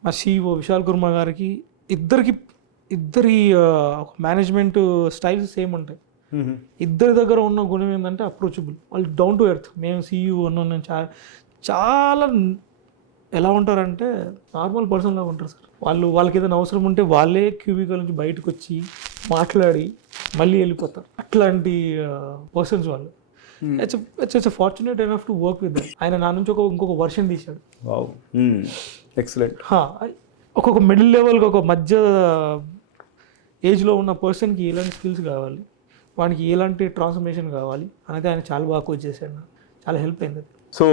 మా CEO విశాల్ కుర్మా గారికి, ఇద్దరి మేనేజ్మెంట్ స్టైల్స్ సేమ్ ఉంటాయి. ఇద్దరి దగ్గర ఉన్న గుణం ఏంటంటే అప్రోచబుల్. వాళ్ళు డౌన్ టు ఎర్త్. మేము CEO అన్నాను, చాలా ఎలా ఉంటారంటే నార్మల్ పర్సన్ లాగా ఉంటారు సార్. వాళ్ళకి ఏదైనా అవసరం ఉంటే వాళ్ళే క్యూబికల్ నుంచి బయటకు వచ్చి మాట్లాడి మళ్ళీ వెళ్ళిపోతారు. అట్లాంటి పర్సన్స్ వాళ్ళు. It's fortunate enough to work with them. ఆయన నా నుంచి ఇంకొక వర్షన్ తీశాడు. ఎక్సలెంట్. ఒక్కొక్క మిడిల్ లెవెల్కి, ఒక మధ్య ఏజ్లో ఉన్న పర్సన్కి ఎలాంటి స్కిల్స్ కావాలి, వానికి ఎలాంటి ట్రాన్స్ఫర్మేషన్ కావాలి అనేది ఆయన చాలా బాగా కోచ్ చేశాడు. చాలా హెల్ప్ అయింది. సో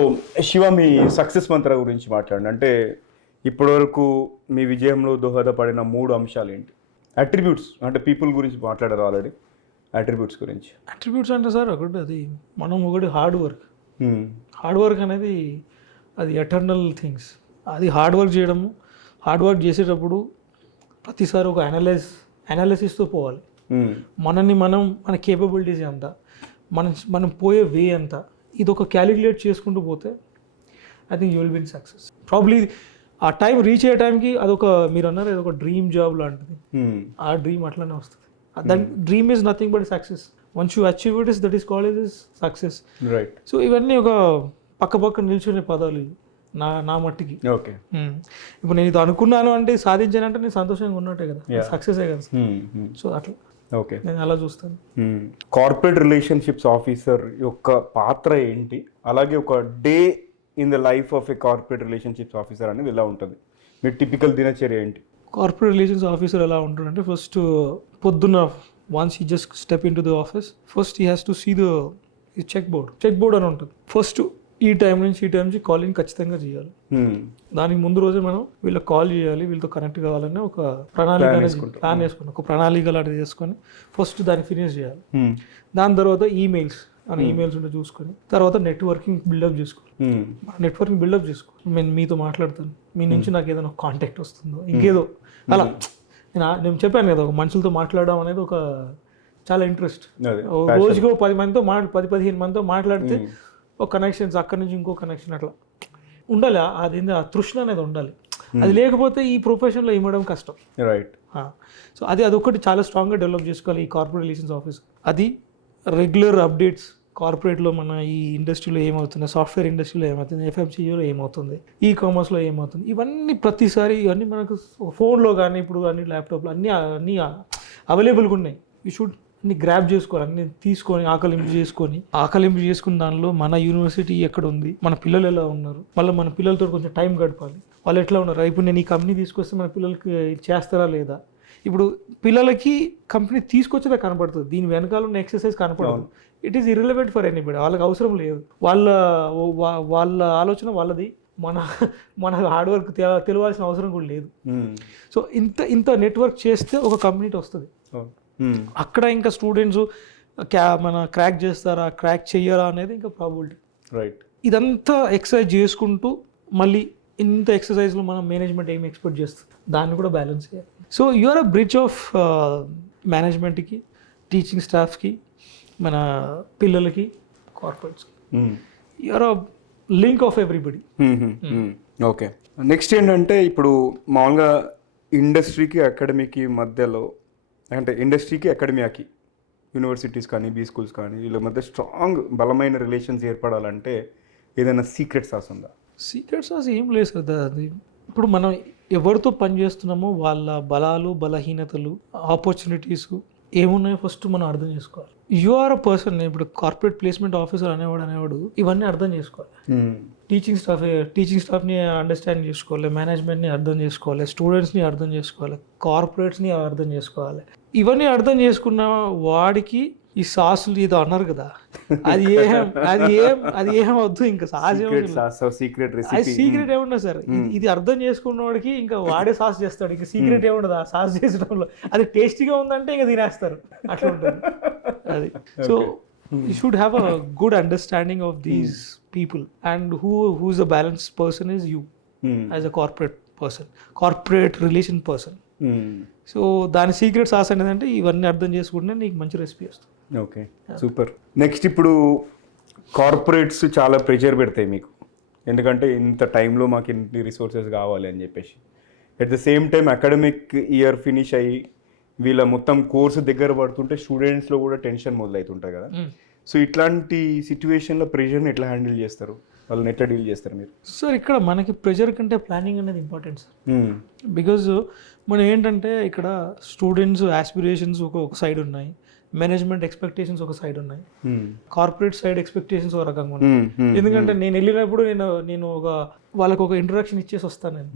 శివ, మీ సక్సెస్ మంత్ర గురించి మాట్లాడండి. అంటే ఇప్పటివరకు మీ విజయంలో దోహదపడిన 3 అంశాలు ఏంటి? అట్రిబ్యూట్స్ అంటే పీపుల్ గురించి మాట్లాడారు ఆల్రెడీ. అట్రిబ్యూట్స్ గురించి. అట్రిబ్యూట్స్ అంటే సార్ ఒకటి హార్డ్ వర్క్ అనేది అది ఎటర్నల్ థింగ్స్. అది హార్డ్ వర్క్ చేసేటప్పుడు ప్రతిసారి ఒక అనాలిసిస్తో పోవాలి. మన కేపబిలిటీస్ ఎంత, మనం పోయే వే ఎంత, ఇది ఒక క్యాలిక్యులేట్ చేసుకుంటూ పోతే I think you will win success. Probably ఆ టైం రీచ్ అయ్యే టైంకి అదొక, మీరు అన్నారు అదొక డ్రీమ్ జాబ్ లాంటిది. ఆ డ్రీమ్ అట్లానే వస్తుంది. That dream is nothing but success. Once you achieve it, that is called is success. Right. So ఇవన్నీ ఒక పక్క నిల్చునే పదాలు నా మట్టికి. ఓకే. ఇప్పుడు నేను ఇది అనుకున్నాను అంటే సాధించానంటే నేను సంతోషంగా ఉన్నట్టే కదా, సక్సెసే కదా. సో అట్లా ఓకే, నేను అలా చూస్తాను. కార్పొరేట్ రిలేషన్షిప్స్ ఆఫీసర్ యొక్క పాత్ర ఏంటి, అలాగే ఒక day in the life of A corporate relationships officer అనేది ఎలా ఉంటుంది? మీ టిపికల్ దినచర్య ఏంటి? కార్పొరేట్ రిలేషన్స్ ఆఫీసర్ ఎలా ఉంటాడంటే, ఫస్ట్ పొద్దున్న once he just step in to the office, first he has to see the check board అని ఉంటుంది. ఫస్ట్ ఈ టైం నుంచి కాలింగ్ ఖచ్చితంగా చేయాలి. దానికి ముందు రోజే మనం వీళ్ళకి కాల్ చేయాలి, వీళ్ళతో కనెక్ట్ కావాలని ఒక ప్రణాళిక ప్లాన్ వేసుకుని, ఒక ప్రణాళిక లాంటిది చేసుకొని ఫస్ట్ దాన్ని ఫినిష్ చేయాలి. దాని తర్వాత ఈమెయిల్స్ ఉంటే చూసుకొని, తర్వాత నెట్వర్కింగ్ బిల్డప్ చేసుకో. నేను మీతో మాట్లాడతాను, మీ నుంచి నాకు ఏదైనా కాంటాక్ట్ వస్తుందో, ఇంకేదో అలా. నేను చెప్పాను కదా, ఒక మనుషులతో మాట్లాడడం అనేది ఒక చాలా ఇంట్రెస్ట్. రోజుకో 10-15 మందితో మాట్లాడితే ఒక కనెక్షన్స్, అక్కడి నుంచి ఇంకో కనెక్షన్, అట్లా ఉండాలి. అది ఆ తృష్ణ అనేది ఉండాలి. అది లేకపోతే ఈ ప్రొఫెషన్లో ఇవ్వడం కష్టం. రైట్. సో అదొకటి చాలా స్ట్రాంగ్గా డెవలప్ చేసుకోవాలి ఈ కార్పొరేట్ రిలేషన్స్ ఆఫీస్. అది రెగ్యులర్ అప్డేట్స్, కార్పొరేట్లో మన ఈ ఇండస్ట్రీలో ఏమవుతుంది, సాఫ్ట్వేర్ ఇండస్ట్రీలో ఏమవుతుంది, FMCGలో ఏమవుతుంది, కామర్స్లో ఏమవుతుంది, ఇవన్నీ ప్రతిసారి ఇవన్నీ మనకు ఫోన్లో కానీ ఇప్పుడు అన్ని ల్యాప్టాప్లో అన్నీ అవైలబుల్గా ఉన్నాయి. యూ షుడ్ అన్ని గ్రాప్ చేసుకోవాలి, అన్ని తీసుకొని ఆకలింపు చేసుకుని దానిలో మన యూనివర్సిటీ ఎక్కడ ఉంది, మన పిల్లలు ఎలా ఉన్నారు, మళ్ళీ మన పిల్లలతో కొంచెం టైం గడపాలి, వాళ్ళు ఎట్లా ఉన్నారు. ఇప్పుడు నేను ఈ కంపెనీ తీసుకొస్తే మన పిల్లలకి చేస్తారా లేదా. ఇప్పుడు పిల్లలకి కంపెనీ తీసుకొచ్చేదే కనపడుతుంది, దీని వెనకాల ఉన్న ఎక్సర్సైజ్ కనపడదు. It is irrelevant for anybody. వాళ్ళకి అవసరం లేదు, వాళ్ళ ఆలోచన వాళ్ళది. మన హార్డ్ వర్క్ తెలియాల్సిన అవసరం కూడా లేదు. సో ఇంత నెట్వర్క్ చేస్తే ఒక కమ్యూనిటీ వస్తుంది. అక్కడ ఇంకా స్టూడెంట్స్ మన క్రాక్ చేస్తారా, క్రాక్ చెయ్యరా అనేది ఇంకా ప్రాబిలిటీ. రైట్. ఇదంతా ఎక్సర్సైజ్ చేసుకుంటూ మళ్ళీ ఇంత ఎక్సర్సైజ్లో మనం మేనేజ్మెంట్ ఏం ఎక్స్పెక్ట్ చేస్తుంది, దాన్ని కూడా బ్యాలెన్స్ చేయాలి. So you're a bridge of మేనేజ్మెంట్కి, టీచింగ్ స్టాఫ్కి, మన పిల్లలకి, కార్పొరేట్స్కి. You're a link of everybody. Okay. Next ఏంటంటే, ఇప్పుడు మామూలుగా ఇండస్ట్రీకి అకాడమీకి మధ్యలో, అంటే ఇండస్ట్రీకి అకాడమియాకి, యూనివర్సిటీస్ కానీ బీ స్కూల్స్ కానీ వీళ్ళ మధ్య స్ట్రాంగ్ బలమైన రిలేషన్స్ ఏర్పడాలంటే ఏదైనా సీక్రెట్ సాస్ ఉందా? సీక్రెట్ సాస్ ఏం లేదు సార్. అది ఇప్పుడు మనం ఎవరితో పని చేస్తున్నామో వాళ్ళ బలాలు బలహీనతలు ఆపర్చునిటీస్ ఏమున్నాయో ఫస్ట్ మనం అర్థం చేసుకోవాలి. You are a person. ఇప్పుడు కార్పొరేట్ ప్లేస్మెంట్ ఆఫీసర్ అనేవాడు ఇవన్నీ అర్థం చేసుకోవాలి. టీచింగ్ స్టాఫ్ని అండర్స్టాండ్ చేసుకోవాలి, మేనేజ్మెంట్ని అర్థం చేసుకోవాలి, స్టూడెంట్స్ని అర్థం చేసుకోవాలి, కార్పొరేట్స్ని అర్థం చేసుకోవాలి. ఇవన్నీ అర్థం చేసుకున్న వాడికి ఈ సాసులు ఏదో అన్నారు కదా, అది ఏం వద్దు. ఇంకా సాస్ సీక్రెట్ అది సీక్రెట్ ఏముండదు సార్. ఇది అర్థం చేసుకున్న వాడికి ఇంకా వాడే సాస్ చేస్తాడు. ఇంకా సీక్రెట్ ఏముండదు ఆ సాస్ చేసడంలో. అది టేస్టీగా ఉందంటే ఇంకా తినేస్తారు, అట్లా ఉంటుంది అది. So you should have a good understanding of these people and who's a balanced person is you as a corporate relation person. So దాని సీక్రెట్ సాస్ అనేది అంటే ఇవన్నీ అర్థం చేసుకుంటే నీకు మంచి రెసిపీ వస్తుంది. Okay, super. నెక్స్ట్, ఇప్పుడు కార్పొరేట్స్ చాలా ప్రెషర్ పెడతాయి మీకు, ఎందుకంటే ఇంత టైంలో మాకు ఇన్ని రిసోర్సెస్ కావాలి అని చెప్పేసి. At the same time academic year finish అయ్యి వీళ్ళ మొత్తం కోర్సు దగ్గర పడుతుంటే స్టూడెంట్స్లో కూడా టెన్షన్ మొదలవుతుంటుంది కదా. సో ఇట్లాంటి సిచ్యువేషన్లో ప్రెషర్ని ఎట్లా హ్యాండిల్ చేస్తారు, వాళ్ళని ఎట్లా డీల్ చేస్తారు మీరు? సార్ ఇక్కడ మనకి ప్రెషర్ కంటే ప్లానింగ్ అనేది ఇంపార్టెంట్ సార్. బికాజ్ మనం ఏంటంటే ఇక్కడ స్టూడెంట్స్ ఆస్పిరేషన్స్ ఒక సైడ్ ఉన్నాయి, మేనేజ్మెంట్ ఎక్స్పెక్టేషన్స్ ఒక సైడ్ ఉన్నాయి, కార్పొరేట్ సైడ్ ఎక్స్పెక్టేషన్స్ ఒక రకంగా ఉన్నాయి. ఎందుకంటే నేను వెళ్ళినప్పుడు నేను వాళ్ళకి ఒక ఇంట్రడక్షన్ ఇచ్చేసి వస్తాను. నేను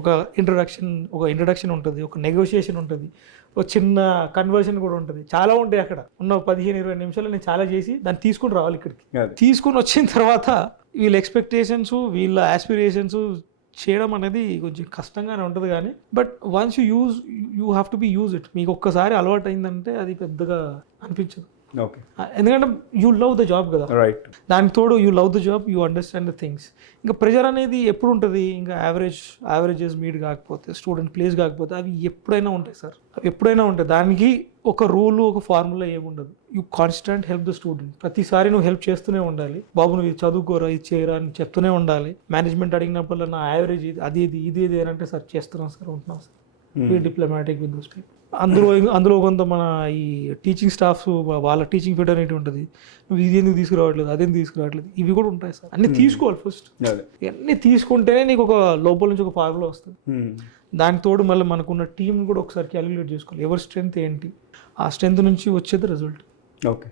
ఒక ఇంట్రడక్షన్ ఉంటుంది, ఒక నెగోషియేషన్ ఉంటుంది, ఒక చిన్న కన్వర్షన్ కూడా ఉంటుంది, చాలా ఉంటాయి అక్కడ. ఉన్న 15-20 నిమిషాలు నేను చాలా చేసి దాన్ని తీసుకుని రావాలి ఇక్కడికి. తీసుకుని వచ్చిన తర్వాత వీళ్ళ ఎక్స్పెక్టేషన్స్ వీళ్ళ ఆస్పిరేషన్స్ చేయడం అనేది కొంచెం కష్టంగానే ఉంటుంది. కానీ but once you have to be use it. మీకు ఒక్కసారి అలవాటు అయిందంటే అది పెద్దగా అనిపించదు. ఓకే, ఎందుకంటే యూ లవ్ ద జాబ్ కదా. రైట్. దానికి తోడు you love the job, you understand the things. ఇంకా ప్రెజర్ అనేది ఎప్పుడు ఉంటుంది, ఇంకా యావరేజెస్ మీట్ కాకపోతే, స్టూడెంట్ ప్లేస్ కాకపోతే అవి ఎప్పుడైనా ఉంటాయి సార్. అవి ఎప్పుడైనా ఉంటాయి. దానికి ఒక రూలు ఒక ఫార్ములా ఏముండదు. You constant help the student. ప్రతిసారి నువ్వు హెల్ప్ చేస్తూనే ఉండాలి. బాబు నువ్వు ఇది చదువుకోరా, ఇది చేయరా అని చెప్తూనే ఉండాలి. మేనేజ్మెంట్ అడిగినప్పుడు నా యావరేజ్ ఇది అని అంటే సార్ చేస్తున్నాం సార్, ఉంటున్నాం sir. Be diplomatic with those people. అందులో కొంత మన ఈ టీచింగ్ స్టాఫ్స్ వాళ్ళ టీచింగ్ ఫిట్ అనేది ఉంటుంది. నువ్వు ఇది ఎందుకు తీసుకురావట్లేదు, అదేందుకు తీసుకురావట్లేదు, ఇవి కూడా ఉంటాయి సార్. అన్నీ తీసుకోవాలి ఫస్ట్. అన్నీ తీసుకుంటేనే నీకు ఒక లోపల నుంచి ఒక ఫార్ములా వస్తుంది. దానికి తోడు మళ్ళీ మనకున్న టీంని కూడా ఒకసారి క్యాలిక్యులేట్ చేసుకోవాలి. ఎవరి స్ట్రెంత్ ఏంటి, ఆ స్ట్రెంత్ నుంచి వచ్చేది రిజల్ట్. ఓకే,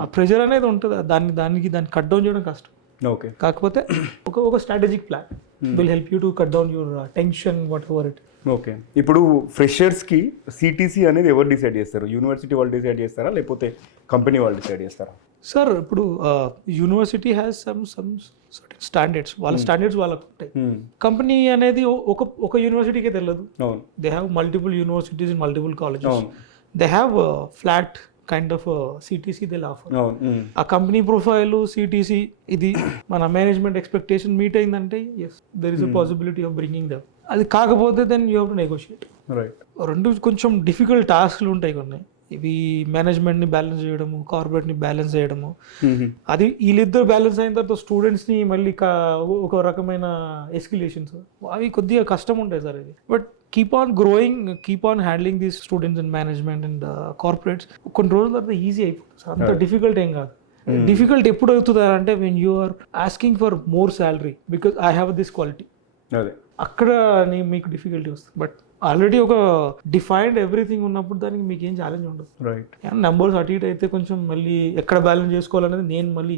ఆ ప్రెజర్ అనేది ఉంటుంది. దాన్ని కట్ డౌన్ చేయడం కష్టం. ఓకే, కాకపోతే ఒక strategic plan will help you to cut down your tension what ever it. Okay. ఇప్పుడు ఫ్రెషర్స్కి సిటీసీ అనేది ఎవరు డిసైడ్ చేస్తారు? యూనివర్సిటీ వాళ్ళు డిసైడ్ చేస్తారా, లేకపోతే కంపెనీ వాళ్ళు డిసైడ్ చేస్తారా? సార్ ఇప్పుడు యూనివర్సిటీ హ్యాస్ సమ్ స్టాండర్డ్స్. వాళ్ళ స్టాండర్డ్స్ వాళ్ళకు ఉంటాయి. కంపెనీ అనేది ఒక యూనివర్సిటీకే తెలియదు. They have multiple universities in multiple colleges. They have flat kind of CTC they offer. ఆ కంపెనీ ప్రొఫైల్ సిటీసీ ఇది మన మేనేజ్మెంట్ ఎక్స్పెక్టేషన్ మీట్ అయిందంటే yes there is a possibility of bringing them. అది కాకపోతే then you have to negotiate. రెండు కొంచెం difficult టాస్క్లు ఉంటాయి కొన్ని. ఇవి మేనేజ్మెంట్ని బ్యాలెన్స్ చేయడము, కార్పొరేట్ని బ్యాలెన్స్ చేయడము. అది వీళ్ళిద్దరు బ్యాలెన్స్ అయిన తర్వాత స్టూడెంట్స్ని మళ్ళీ ఒక రకమైన ఎస్కిలేషన్స్ అవి కొద్దిగా కష్టం ఉంటాయి సార్. ఇది but keep on growing, keep on handling these students and management and corporates. కొన్ని రోజుల తర్వాత ఈజీ అయిపోతుంది సార్, అంత డిఫికల్ట్ ఏం కాదు. డిఫికల్ట్ ఎప్పుడు అవుతుంది అంటే when you are asking for more salary because I have this quality, అక్కడ మీకు డిఫికల్టీ వస్తుంది. బట్ ఆల్రెడీ ఒక డిఫైన్డ్ ఎవ్రీథింగ్ ఉన్నప్పుడు దానికి మీకు ఏం ఛాలెంజ్ ఉండదు. రైట్. నెంబర్స్ అటు ఇటు అయితే కొంచెం మళ్ళీ ఎక్కడ బ్యాలెన్స్ చేసుకోవాలనేది నేను మళ్ళీ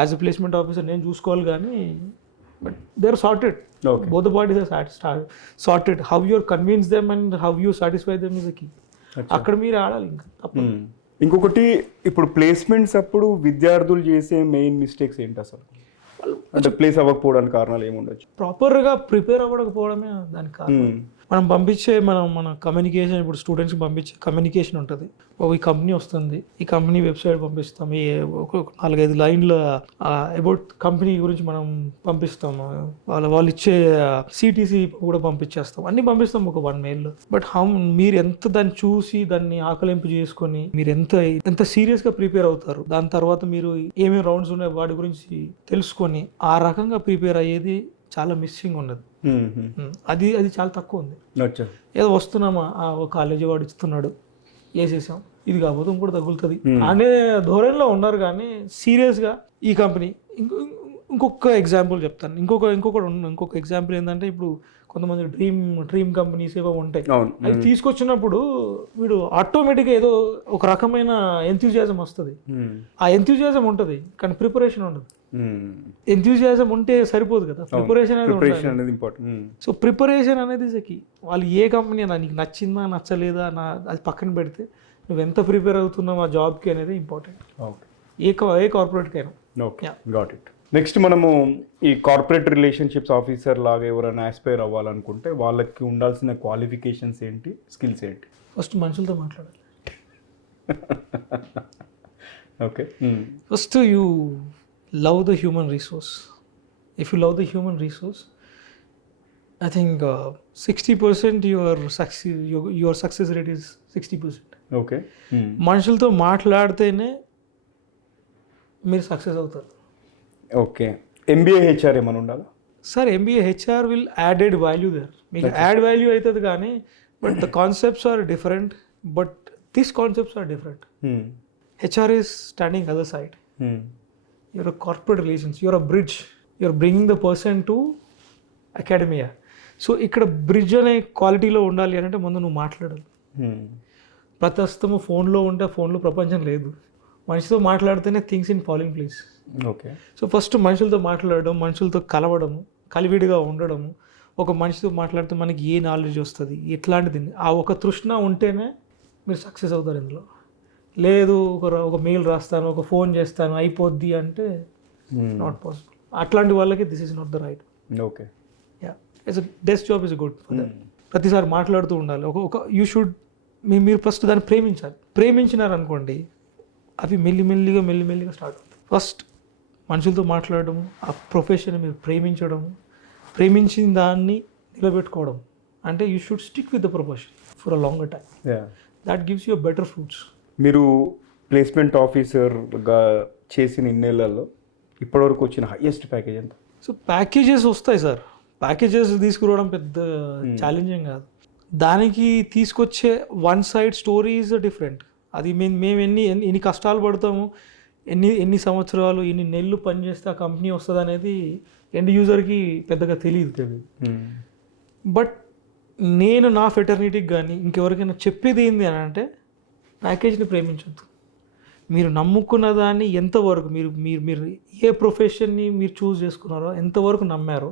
యాజ్ ఎ ప్లేస్మెంట్ ఆఫీసర్ నేను చూసుకోవాలి. కానీ but they are sorted. Both the parties are sorted. How you are convince them and how you satisfy them is the key. అక్కడ మీరు ఆడాలి. ఇంకా తప్పదు. ఇంకొకటి, ఇప్పుడు ప్లేస్మెంట్స్ అప్పుడు విద్యార్థులు చేసే మెయిన్ మిస్టేక్స్ ఏంటి అసలు? అంటే ప్లేస్ అవ్వకపోవడానికి కారణాలు ఏముండొచ్చు? ప్రాపర్గా ప్రిపేర్ అవ్వకపోవడమే దానికి కారణం. మనం పంపించే మన కమ్యూనికేషన్, ఇప్పుడు స్టూడెంట్స్కి పంపించే కమ్యూనికేషన్ ఉంటుంది. ఈ కంపెనీ వస్తుంది, ఈ కంపెనీ వెబ్సైట్ పంపిస్తాం, ఒక 4-5 లైన్ల అబౌట్ కంపెనీ గురించి మనం పంపిస్తాము. వాళ్ళు ఇచ్చే సిటీసీ కూడా పంపించేస్తాం, అన్ని పంపిస్తాం ఒక 1 మెయిల్లో. బట్ మీరు ఎంత దాన్ని చూసి దాన్ని ఆకలింపు చేసుకొని మీరు ఎంత సీరియస్గా ప్రిపేర్ అవుతారు, దాని తర్వాత మీరు ఏమేమి రౌండ్స్ ఉన్నాయి వాటి గురించి తెలుసుకొని ఆ రకంగా ప్రిపేర్ అయ్యేది చాలా మిస్సింగ్ ఉన్నది. అది చాలా తక్కువ ఉంది. ఏదో వస్తున్నామా ఒక కాలేజీ వాడు ఇస్తున్నాడు వేసేసాం, ఇది కాకపోతే ఇంకోటి తగులుతుంది అనే ధోరణిలో ఉన్నారు. కానీ సీరియస్గా ఈ కంపెనీ ఇంకొక ఎగ్జాంపుల్ చెప్తాను. ఇంకొక ఎగ్జాంపుల్ ఏంటంటే, ఇప్పుడు కొంతమంది డ్రీమ్ కంపెనీస్ ఏవో ఉంటాయి. అవును. అవి తీసుకొచ్చినప్పుడు వీడు ఆటోమేటిక్గా ఏదో ఒక రకమైన ఎంథ్యూజియాజం వస్తుంది. ఆ ఎంథ్యూజియాజం ఉంటుంది, కానీ ప్రిపరేషన్ ఉండదు. ఎంథ్యూజియాజం ఉంటే సరిపోదు కదా, ప్రిపరేషన్ అనేది ఇంపార్టెంట్. సో ప్రిపరేషన్ అనేది కీ. వాళ్ళు ఏ కంపెనీ నీకు నచ్చిందా నచ్చలేదా అది పక్కన పెడితే, నువ్వు ఎంత ప్రిపేర్ అవుతున్నావు ఆ జాబ్కి అనేది ఇంపార్టెంట్. ఏ కార్పొరేట్కైనా. Okay, got it. నెక్స్ట్ మనము ఈ కార్పొరేట్ రిలేషన్షిప్స్ ఆఫీసర్ లాగా ఎవరైనా ఆస్పైర్ అవ్వాలనుకుంటే వాళ్ళకి ఉండాల్సిన క్వాలిఫికేషన్స్ ఏంటి, స్కిల్స్ ఏంటి? ఫస్ట్ మనుషులతో మాట్లాడాలి. Okay. First you love the human resource. If you love the human resource, I think 60% your success rate is 60%. Okay. మనుషులతో మాట్లాడితేనే మీరు సక్సెస్ అవుతారు. ఓకే. MBA HR ఏమైనా ఉండాలా? Sir, MBA HR will added value there. మీకు add value అవుతుంది కానీ, but the concepts are different, but these concepts are different. HR is standing other side. You're a corporate relations, you're a bridge, you're bringing the person to academia. So ఇక్కడ bridge అనే క్వాలిటీలో ఉండాలి అంటే ముందు నువ్వు మాట్లాడాలి. ప్రస్తుతము ఫోన్లో ఉంటే ఫోన్లో ప్రపంచం లేదు. మనిషితో మాట్లాడితేనే things in following place. Okay. So first మనుషులతో మాట్లాడడం, మనుషులతో కలవడము, కలివిడిగా ఉండడము. ఒక మనిషితో మాట్లాడితే మనకి ఏ నాలెడ్జ్ వస్తుంది, ఎట్లాంటిది, ఆ ఒక తృష్ణ ఉంటేనే మీరు సక్సెస్ అవుతారు ఇందులో. లేదు ఒక మెయిల్ రాస్తాను, ఒక ఫోన్ చేస్తాను అయిపోద్ది అంటే నాట్ పాసిబుల్. అట్లాంటి వాళ్ళకి this is not the right. Okay. As a desk job is good for that. ప్రతిసారి మాట్లాడుతూ ఉండాలి. ఒక యూ షుడ్ మీరు ఫస్ట్ దాన్ని ప్రేమించాలి. ప్రేమించినారనుకోండి, అవి మెల్లిమెల్లిగా స్టార్ట్ అవుతాయి. ఫస్ట్ మనుషులతో మాట్లాడడం, ఆ ప్రొఫెషన్ మీరు ప్రేమించడము, ప్రేమించిన దాన్ని నిలబెట్టుకోవడం. అంటే you should stick with the profession for a longer time. That gives you better fruits. మీరు ప్లేస్మెంట్ ఆఫీసర్గా చేసిన ఇన్నేళ్లలో ఇప్పటివరకు వచ్చిన హైయెస్ట్ ప్యాకేజ్ ఎంత? సో ప్యాకేజెస్ వస్తాయి సార్. ప్యాకేజెస్ తీసుకురావడం పెద్ద ఛాలెంజింగ్ కాదు. దానికి తీసుకొచ్చే one side story is different. అది మేము ఎన్ని కష్టాలు పడతాము, ఎన్ని సంవత్సరాలు, ఎన్ని నెలలు పనిచేస్తే ఆ కంపెనీ వస్తుంది అనేది ఎండ్ యూజర్కి పెద్దగా తెలియదు. బట్ నేను నా ఫెటర్నిటీకి కానీ ఇంకెవరికైనా చెప్పేది ఏంది అని అంటే, ప్యాకేజ్ని ప్రేమించొద్దు. మీరు నమ్ముకున్న దాన్ని ఎంతవరకు మీరు ఏ ప్రొఫెషన్ని మీరు చూస్ చేసుకున్నారో, ఎంతవరకు నమ్మారో,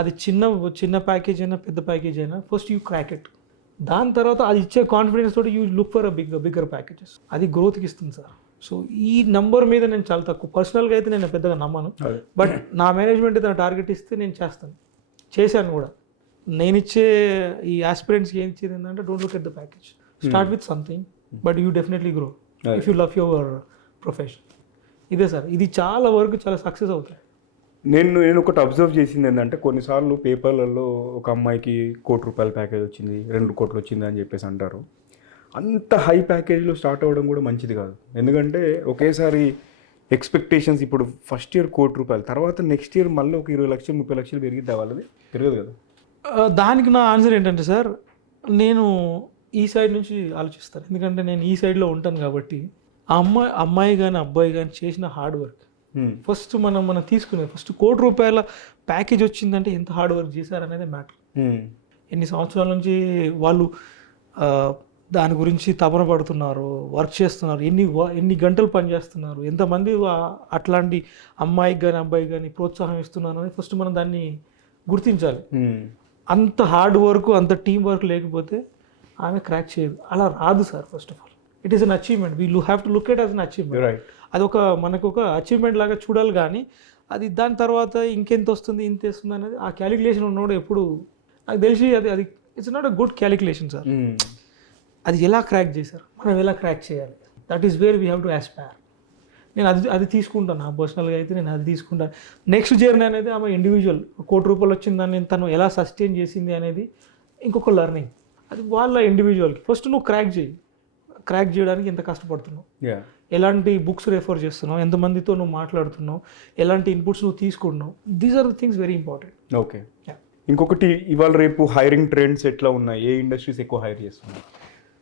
అది చిన్న ప్యాకేజ్ అయినా పెద్ద ప్యాకేజ్ అయినా, ఫస్ట్ యూ క్రాక్ ఇట్. దాని తర్వాత అది ఇచ్చే కాన్ఫిడెన్స్ తోటి you look for a bigger packages. అది గ్రోత్కి ఇస్తుంది సార్. సో ఈ నంబర్ మీద నేను చాలా తక్కువ, పర్సనల్గా అయితే నేను పెద్దగా నమ్మను. బట్ నా మేనేజ్మెంట్ ఏదైనా టార్గెట్ ఇస్తే నేను చేశాను కూడా. నేను ఇచ్చే ఈ ఆస్పిరెంట్స్కి ఏం ఇచ్చేది ఏంటంటే, don't look at the package, start with something, but you definitely grow if you love your profession. ఇదే సార్, ఇది చాలా వరకు చాలా సక్సెస్ అవుతాయి. నేను ఒకటి అబ్జర్వ్ చేసింది ఏంటంటే, కొన్నిసార్లు పేపర్లలో ఒక అమ్మాయికి ₹1 కోటి ప్యాకేజ్ వచ్చింది, 2 కోట్లు వచ్చింది అని చెప్పేసి అంటారు. అంత హై ప్యాకేజ్లో స్టార్ట్ అవ్వడం కూడా మంచిది కాదు. ఎందుకంటే ఒకేసారి ఎక్స్పెక్టేషన్స్, ఇప్పుడు ఫస్ట్ ఇయర్ ₹1 కోటి, తర్వాత నెక్స్ట్ ఇయర్ మళ్ళీ ఒక 20 లక్షలు 30 లక్షలు పెరిగిద్దా వాళ్ళది? పెరగదు కదా. దానికి నా ఆన్సర్ ఏంటంటే సార్, నేను ఈ సైడ్ నుంచి ఆలోచిస్తాను. ఎందుకంటే నేను ఈ సైడ్లో ఉంటాను కాబట్టి. ఆ అమ్మాయి కానీ అబ్బాయి కానీ చేసిన హార్డ్ వర్క్ ఫస్ట్ మనం తీసుకునేది, ఫస్ట్ ₹1 కోటి ప్యాకేజ్ వచ్చిందంటే ఎంత హార్డ్ వర్క్ చేశారనేది మ్యాటర్. ఎన్ని సంవత్సరాల నుంచి వాళ్ళు దాని గురించి తపన పడుతున్నారు, వర్క్ చేస్తున్నారు, ఎన్ని గంటలు పనిచేస్తున్నారు, ఎంతమంది అట్లాంటి అమ్మాయికి కానీ అబ్బాయికి కానీ ప్రోత్సాహం ఇస్తున్నారు అని ఫస్ట్ మనం దాన్ని గుర్తించాలి. అంత హార్డ్ వర్క్, అంత టీం వర్క్ లేకపోతే ఆమె క్రాక్ చేయదు. అలా రాదు sir. First of all it is an achievement. We have to look at as an achievement. అది మనకు ఒక అచీవ్మెంట్ లాగా చూడాలి. కానీ అది దాని తర్వాత ఇంకెంత వస్తుంది, ఇంత వస్తుంది అనేది ఆ క్యాలిక్యులేషన్ ఉన్నప్పుడు ఎప్పుడు నాకు తెలిసి అది it's not a good calculation sir. అది ఎలా క్రాక్ చేశారు, మనం ఎలా క్రాక్ చేయాలి, that is where we have to Aspire. నేను అది తీసుకుంటాను. నా పర్సనల్గా అయితే నేను అది తీసుకుంటాను. నెక్స్ట్ జర్నీ అనేది ఆమె ఇండివిజువల్. ₹1 కోటి వచ్చిందని తను ఎలా సస్టైన్ చేసింది అనేది ఇంకొక లెర్నింగ్. అది వాళ్ళ ఇండివిజువల్కి. ఫస్ట్ నువ్వు క్రాక్ చేయడానికి ఎంత కష్టపడుతున్నావు, ఎలాంటి బుక్స్ రెఫర్ చేస్తున్నావు, ఎంతమందితో నువ్వు మాట్లాడుతున్నావు, ఎలాంటి ఇన్పుట్స్ నువ్వు తీసుకుంటున్నావు, these are the things very important. Okay. ఇంకొకటి, ఇవాళ రేపు హైరింగ్ ట్రెండ్స్ ఎట్లా ఉన్నాయి, ఏ ఇండస్ట్రీస్ ఎక్కువ హైర్ చేస్తున్నాయి?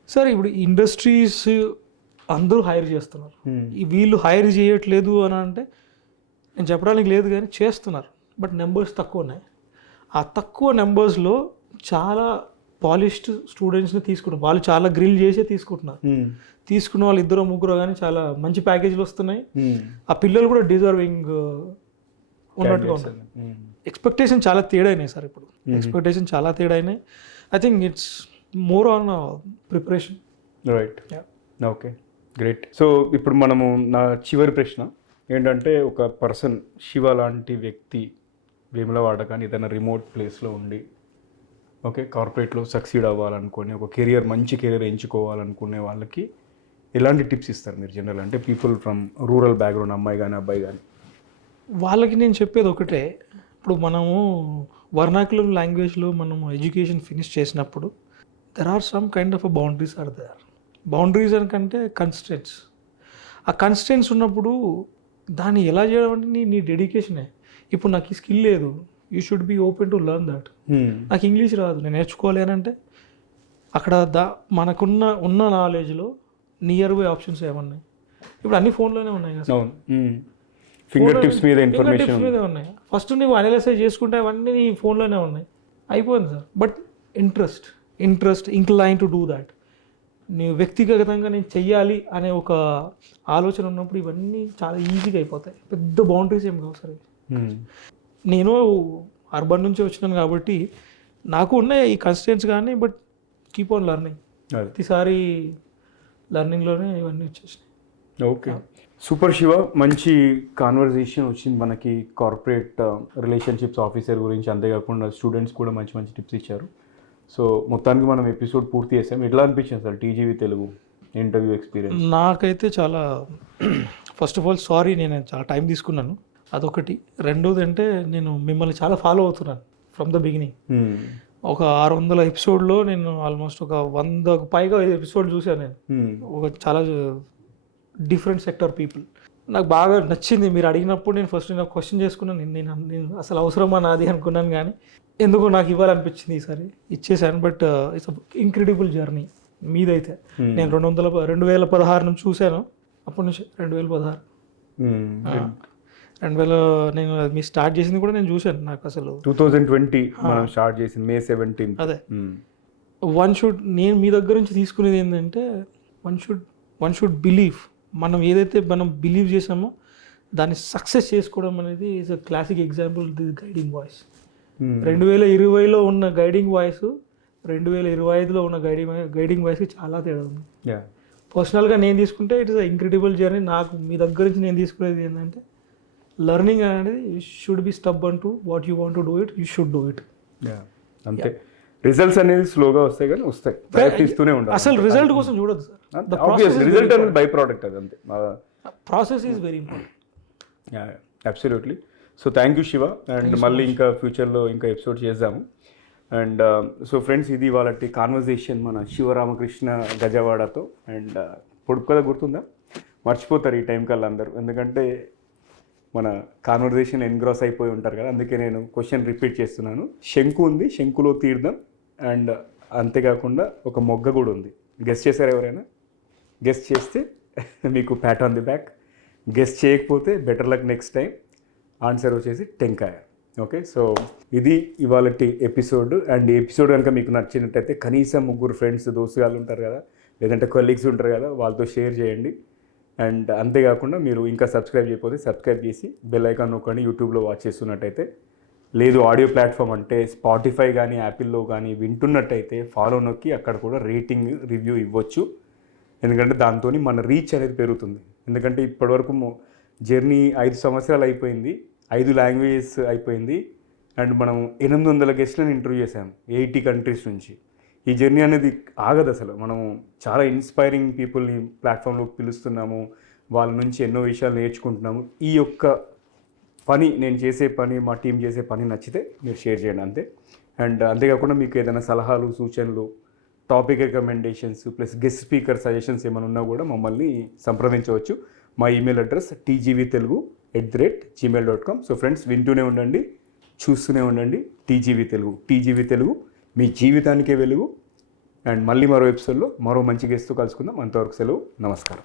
సార్ ఇప్పుడు ఇండస్ట్రీస్ అందరూ హైర్ చేస్తున్నారు. వీళ్ళు హైర్ చేయట్లేదు అని అంటే నేను చెప్పడానికి లేదు కానీ చేస్తున్నారు, బట్ నెంబర్స్ తక్కువ ఉన్నాయి. ఆ తక్కువ నెంబర్స్లో చాలా పాలిష్డ్ స్టూడెంట్స్ని తీసుకుంటున్నారు. వాళ్ళు చాలా గ్రిల్ చేసే తీసుకుంటున్నారు. తీసుకున్న వాళ్ళు 2-3 కానీ చాలా మంచి ప్యాకేజీలు వస్తున్నాయి. ఆ పిల్లలు కూడా డిజర్వింగ్ ఉన్నట్టుగా ఉన్నారు. ఎక్స్పెక్టేషన్ చాలా తేడా అయినాయి సార్. ఇప్పుడు ఎక్స్పెక్టేషన్ చాలా తేడా అయినాయి. I think it's more on preparation. Right, okay, great. So ఇప్పుడు మనము నా చివరి ప్రశ్న ఏంటంటే, ఒక పర్సన్ శివ లాంటి వ్యక్తి వేములవాడ కానీ ఏదైనా రిమోట్ ప్లేస్లో ఉండి ఓకే కార్పొరేట్లో సక్సీడ్ అవ్వాలనుకుని ఒక కెరియర్ మంచి కెరియర్ ఎంచుకోవాలనుకునే వాళ్ళకి ఎలాంటి టిప్స్ ఇస్తారు మీరు జనరల్? అంటే పీపుల్ ఫ్రమ్ రూరల్ బ్యాక్గ్రౌండ్, అమ్మాయి కానీ అబ్బాయి కానీ. వాళ్ళకి నేను చెప్పేది ఒకటే, ఇప్పుడు మనము వర్నాక్యులర్ లాంగ్వేజ్లో మనము ఎడ్యుకేషన్ ఫినిష్ చేసినప్పుడు there are some kind of boundaries are there. Boundaries అనుకంటే కన్స్టెంట్స్. ఆ కన్స్టెంట్స్ ఉన్నప్పుడు దాన్ని ఎలా చేయడం అంటే నీ డెడికేషనే. ఇప్పుడు నాకు ఈ స్కిల్ లేదు, you should be open to learn that. నాకు ఇంగ్లీష్ రాదు, నేను నేర్చుకోవాలి అని అంటే అక్కడ ఉన్న నాలెడ్జ్లో నియర్ బై ఆప్షన్స్ ఏమన్నాయి? ఇప్పుడు అన్ని ఫోన్లోనే ఉన్నాయి కదా, ఫింగర్ టిప్స్ మీద ఇన్ఫర్మేషన్ మీదే ఉన్నాయి. ఫస్ట్ నువ్వు అనలైజ్ చేసుకుంటే అవన్నీ నీ ఫోన్లోనే ఉన్నాయి, అయిపోయింది సార్. But interest incline to do that. నీవు వ్యక్తిగతంగా నేను చెయ్యాలి అనే ఒక ఆలోచన ఉన్నప్పుడు ఇవన్నీ చాలా ఈజీగా అయిపోతాయి. పెద్ద బౌండరీస్ ఏం కావు సార్. నేను అర్బన్ నుంచి వచ్చినాను కాబట్టి నాకు ఉన్నాయి ఈ కన్స్టెంట్స్ కానీ, బట్ కీప్ ఆన్ లెర్నింగ్. ప్రతిసారి లెర్నింగ్లోనే ఇవన్నీ వచ్చేసినాయి. Okay, super Shiva. మంచి కాన్వర్జేషన్ వచ్చింది మనకి కార్పొరేట్ రిలేషన్షిప్స్ ఆఫీసర్ గురించి. అంతేకాకుండా స్టూడెంట్స్ కూడా మంచి మంచి టిప్స్ ఇచ్చారు. సో మొత్తానికి మనం ఎపిసోడ్ పూర్తి చేసాం. ఎట్లా అనిపించింది sir TGV Telugu interview experience? నాకైతే చాలా, ఫస్ట్ ఆఫ్ ఆల్ సారీ నేను చాలా టైం తీసుకున్నాను, అదొకటి. రెండోది అంటే నేను మిమ్మల్ని చాలా ఫాలో అవుతున్నాను ఫ్రమ్ ద బిగినింగ్. ఒక 600 ఎపిసోడ్లో నేను ఆల్మోస్ట్ ఒక 100కు పైగా ఎపిసోడ్ చూశాను నేను. ఒక చాలా డిఫరెంట్ సెక్టర్ పీపుల్. నాకు బాగా నచ్చింది. మీరు అడిగినప్పుడు నేను ఫస్ట్ నేను క్వశ్చన్ చేసుకున్నాను, నేను అసలు అవసరమా నాది అనుకున్నాను, కానీ ఎందుకో నాకు ఇవ్వాలనిపించింది ఈసారి ఇచ్చేసాను. బట్ ఇట్స్ ఇంక్రెడిబుల్ జర్నీ మీదైతే. నేను 2016 నుంచి చూశాను, అప్పటి నుంచి 2016 నేను మీ స్టార్ట్ చేసింది కూడా నేను చూశాను. నాకు అసలు 2020 మనం స్టార్ట్ చేసింది May 17. అదే నేను మీ దగ్గర నుంచి తీసుకునేది ఏంటంటే వన్ షుడ్ బిలీవ్. మనం ఏదైతే మనం బిలీవ్ చేసామో దాన్ని సక్సెస్ చేసుకోవడం అనేది is a classic example. This guiding voice 2020లో ఉన్న గైడింగ్ వాయిస్ 2025లో ఉన్న గైడింగ్ వాయిస్కి చాలా తేడా ఉంది. పర్సనల్గా నేను తీసుకుంటే it is a incredible journey. నాకు మీ దగ్గర నుంచి నేను తీసుకునేది ఏంటంటే లెర్నింగ్ అనేది you should be stubborn to what you want to do it, you should do it. అంతే. రిజల్ట్స్ అనేది స్లోగా వస్తాయి కానీ వస్తాయి, ప్రయత్నిస్తూనే ఉండాలి. అసలు రిజల్ట్ కోసం చూడదు సార్, రిజల్ట్ అనేది బై ప్రోడక్ట్. అది అంతే, process is very important. Absolutely. So thank you Shiva. And మళ్ళీ ఇంకా ఫ్యూచర్లో ఇంకా ఎపిసోడ్ చేద్దాము. అండ్ సో ఫ్రెండ్స్, ఇది వాళ్ళ కాన్వర్జేషన్ మన శివరామకృష్ణ గజవాడతో. అండ్ పొడుపు కథ గుర్తుందా? మర్చిపోతారు ఈ టైం కల్లా అందరూ, ఎందుకంటే మన కాన్వర్జేషన్ ఎన్గ్రాస్ అయిపోయి ఉంటారు కదా. అందుకే నేను క్వశ్చన్ రిపీట్ చేస్తున్నాను. శంకు ఉంది, శంకులో తీర్థం. అండ్ అంతేకాకుండా ఒక మొగ్గ కూడా ఉంది. గెస్ట్ చేశారు ఎవరైనా? గెస్ట్ చేస్తే మీకు pat on the back. Guess చేయకపోతే better luck next time. Answer వచ్చేసి టెంకాయ. ఓకే, సో ఇది ఇవాళ ఎపిసోడ్. అండ్ ఈ ఎపిసోడ్ కనుక మీకు నచ్చినట్టయితే కనీసం 3 ఫ్రెండ్స్, దోస్తుగాళ్ళు ఉంటారు కదా, లేదంటే కొలీగ్స్ ఉంటారు కదా, వాళ్ళతో షేర్ చేయండి. అండ్ అంతేకాకుండా మీరు ఇంకా సబ్స్క్రైబ్ చేయకపోతే సబ్స్క్రైబ్ చేసి బెల్ ఐకాన్ నొక్కండి. యూట్యూబ్లో వాచ్ చేస్తున్నట్టయితే, లేదు ఆడియో ప్లాట్ఫామ్ అంటే స్పాటిఫై కానీ యాపిల్లో కానీ వింటున్నట్టయితే ఫాలో నొక్కి అక్కడ కూడా రేటింగ్ రివ్యూ ఇవ్వచ్చు. ఎందుకంటే దాంతో మన రీచ్ అనేది పెరుగుతుంది. ఎందుకంటే ఇప్పటివరకు జర్నీ 5 సంవత్సరాలు అయిపోయింది, 5 లాంగ్వేజెస్ అయిపోయింది. అండ్ మనం 800 గెస్ట్లను ఇంటర్వ్యూ చేసాము 80 కంట్రీస్ నుంచి. ఈ జర్నీ అనేది ఆగదు అసలు. మనం చాలా ఇన్స్పైరింగ్ పీపుల్ని ప్లాట్ఫామ్లోకి పిలుస్తున్నాము, వాళ్ళ నుంచి ఎన్నో విషయాలు నేర్చుకుంటున్నాము. ఈ యొక్క పని, నేను చేసే పని, మా టీం చేసే పని నచ్చితే మీరు షేర్ చేయండి అంతే. అండ్ అంతేకాకుండా మీకు ఏదైనా సలహాలు, సూచనలు, topic recommendations plus guest speaker suggestions ఏమైనా ఉన్నా కూడా మమ్మల్ని సంప్రదించవచ్చు. మా email address tgvtelugu@gmail.com. So friends, వింటూనే ఉండండి, చూస్తూనే ఉండండి. టీజీవీ తెలుగు మీ జీవితానికే వెలుగు. అండ్ మళ్ళీ మరో ఎపిసోడ్లో మరో మంచి గెస్ట్తో కలుసుకుందాం. అంతవరకు సెలవు, నమస్కారం.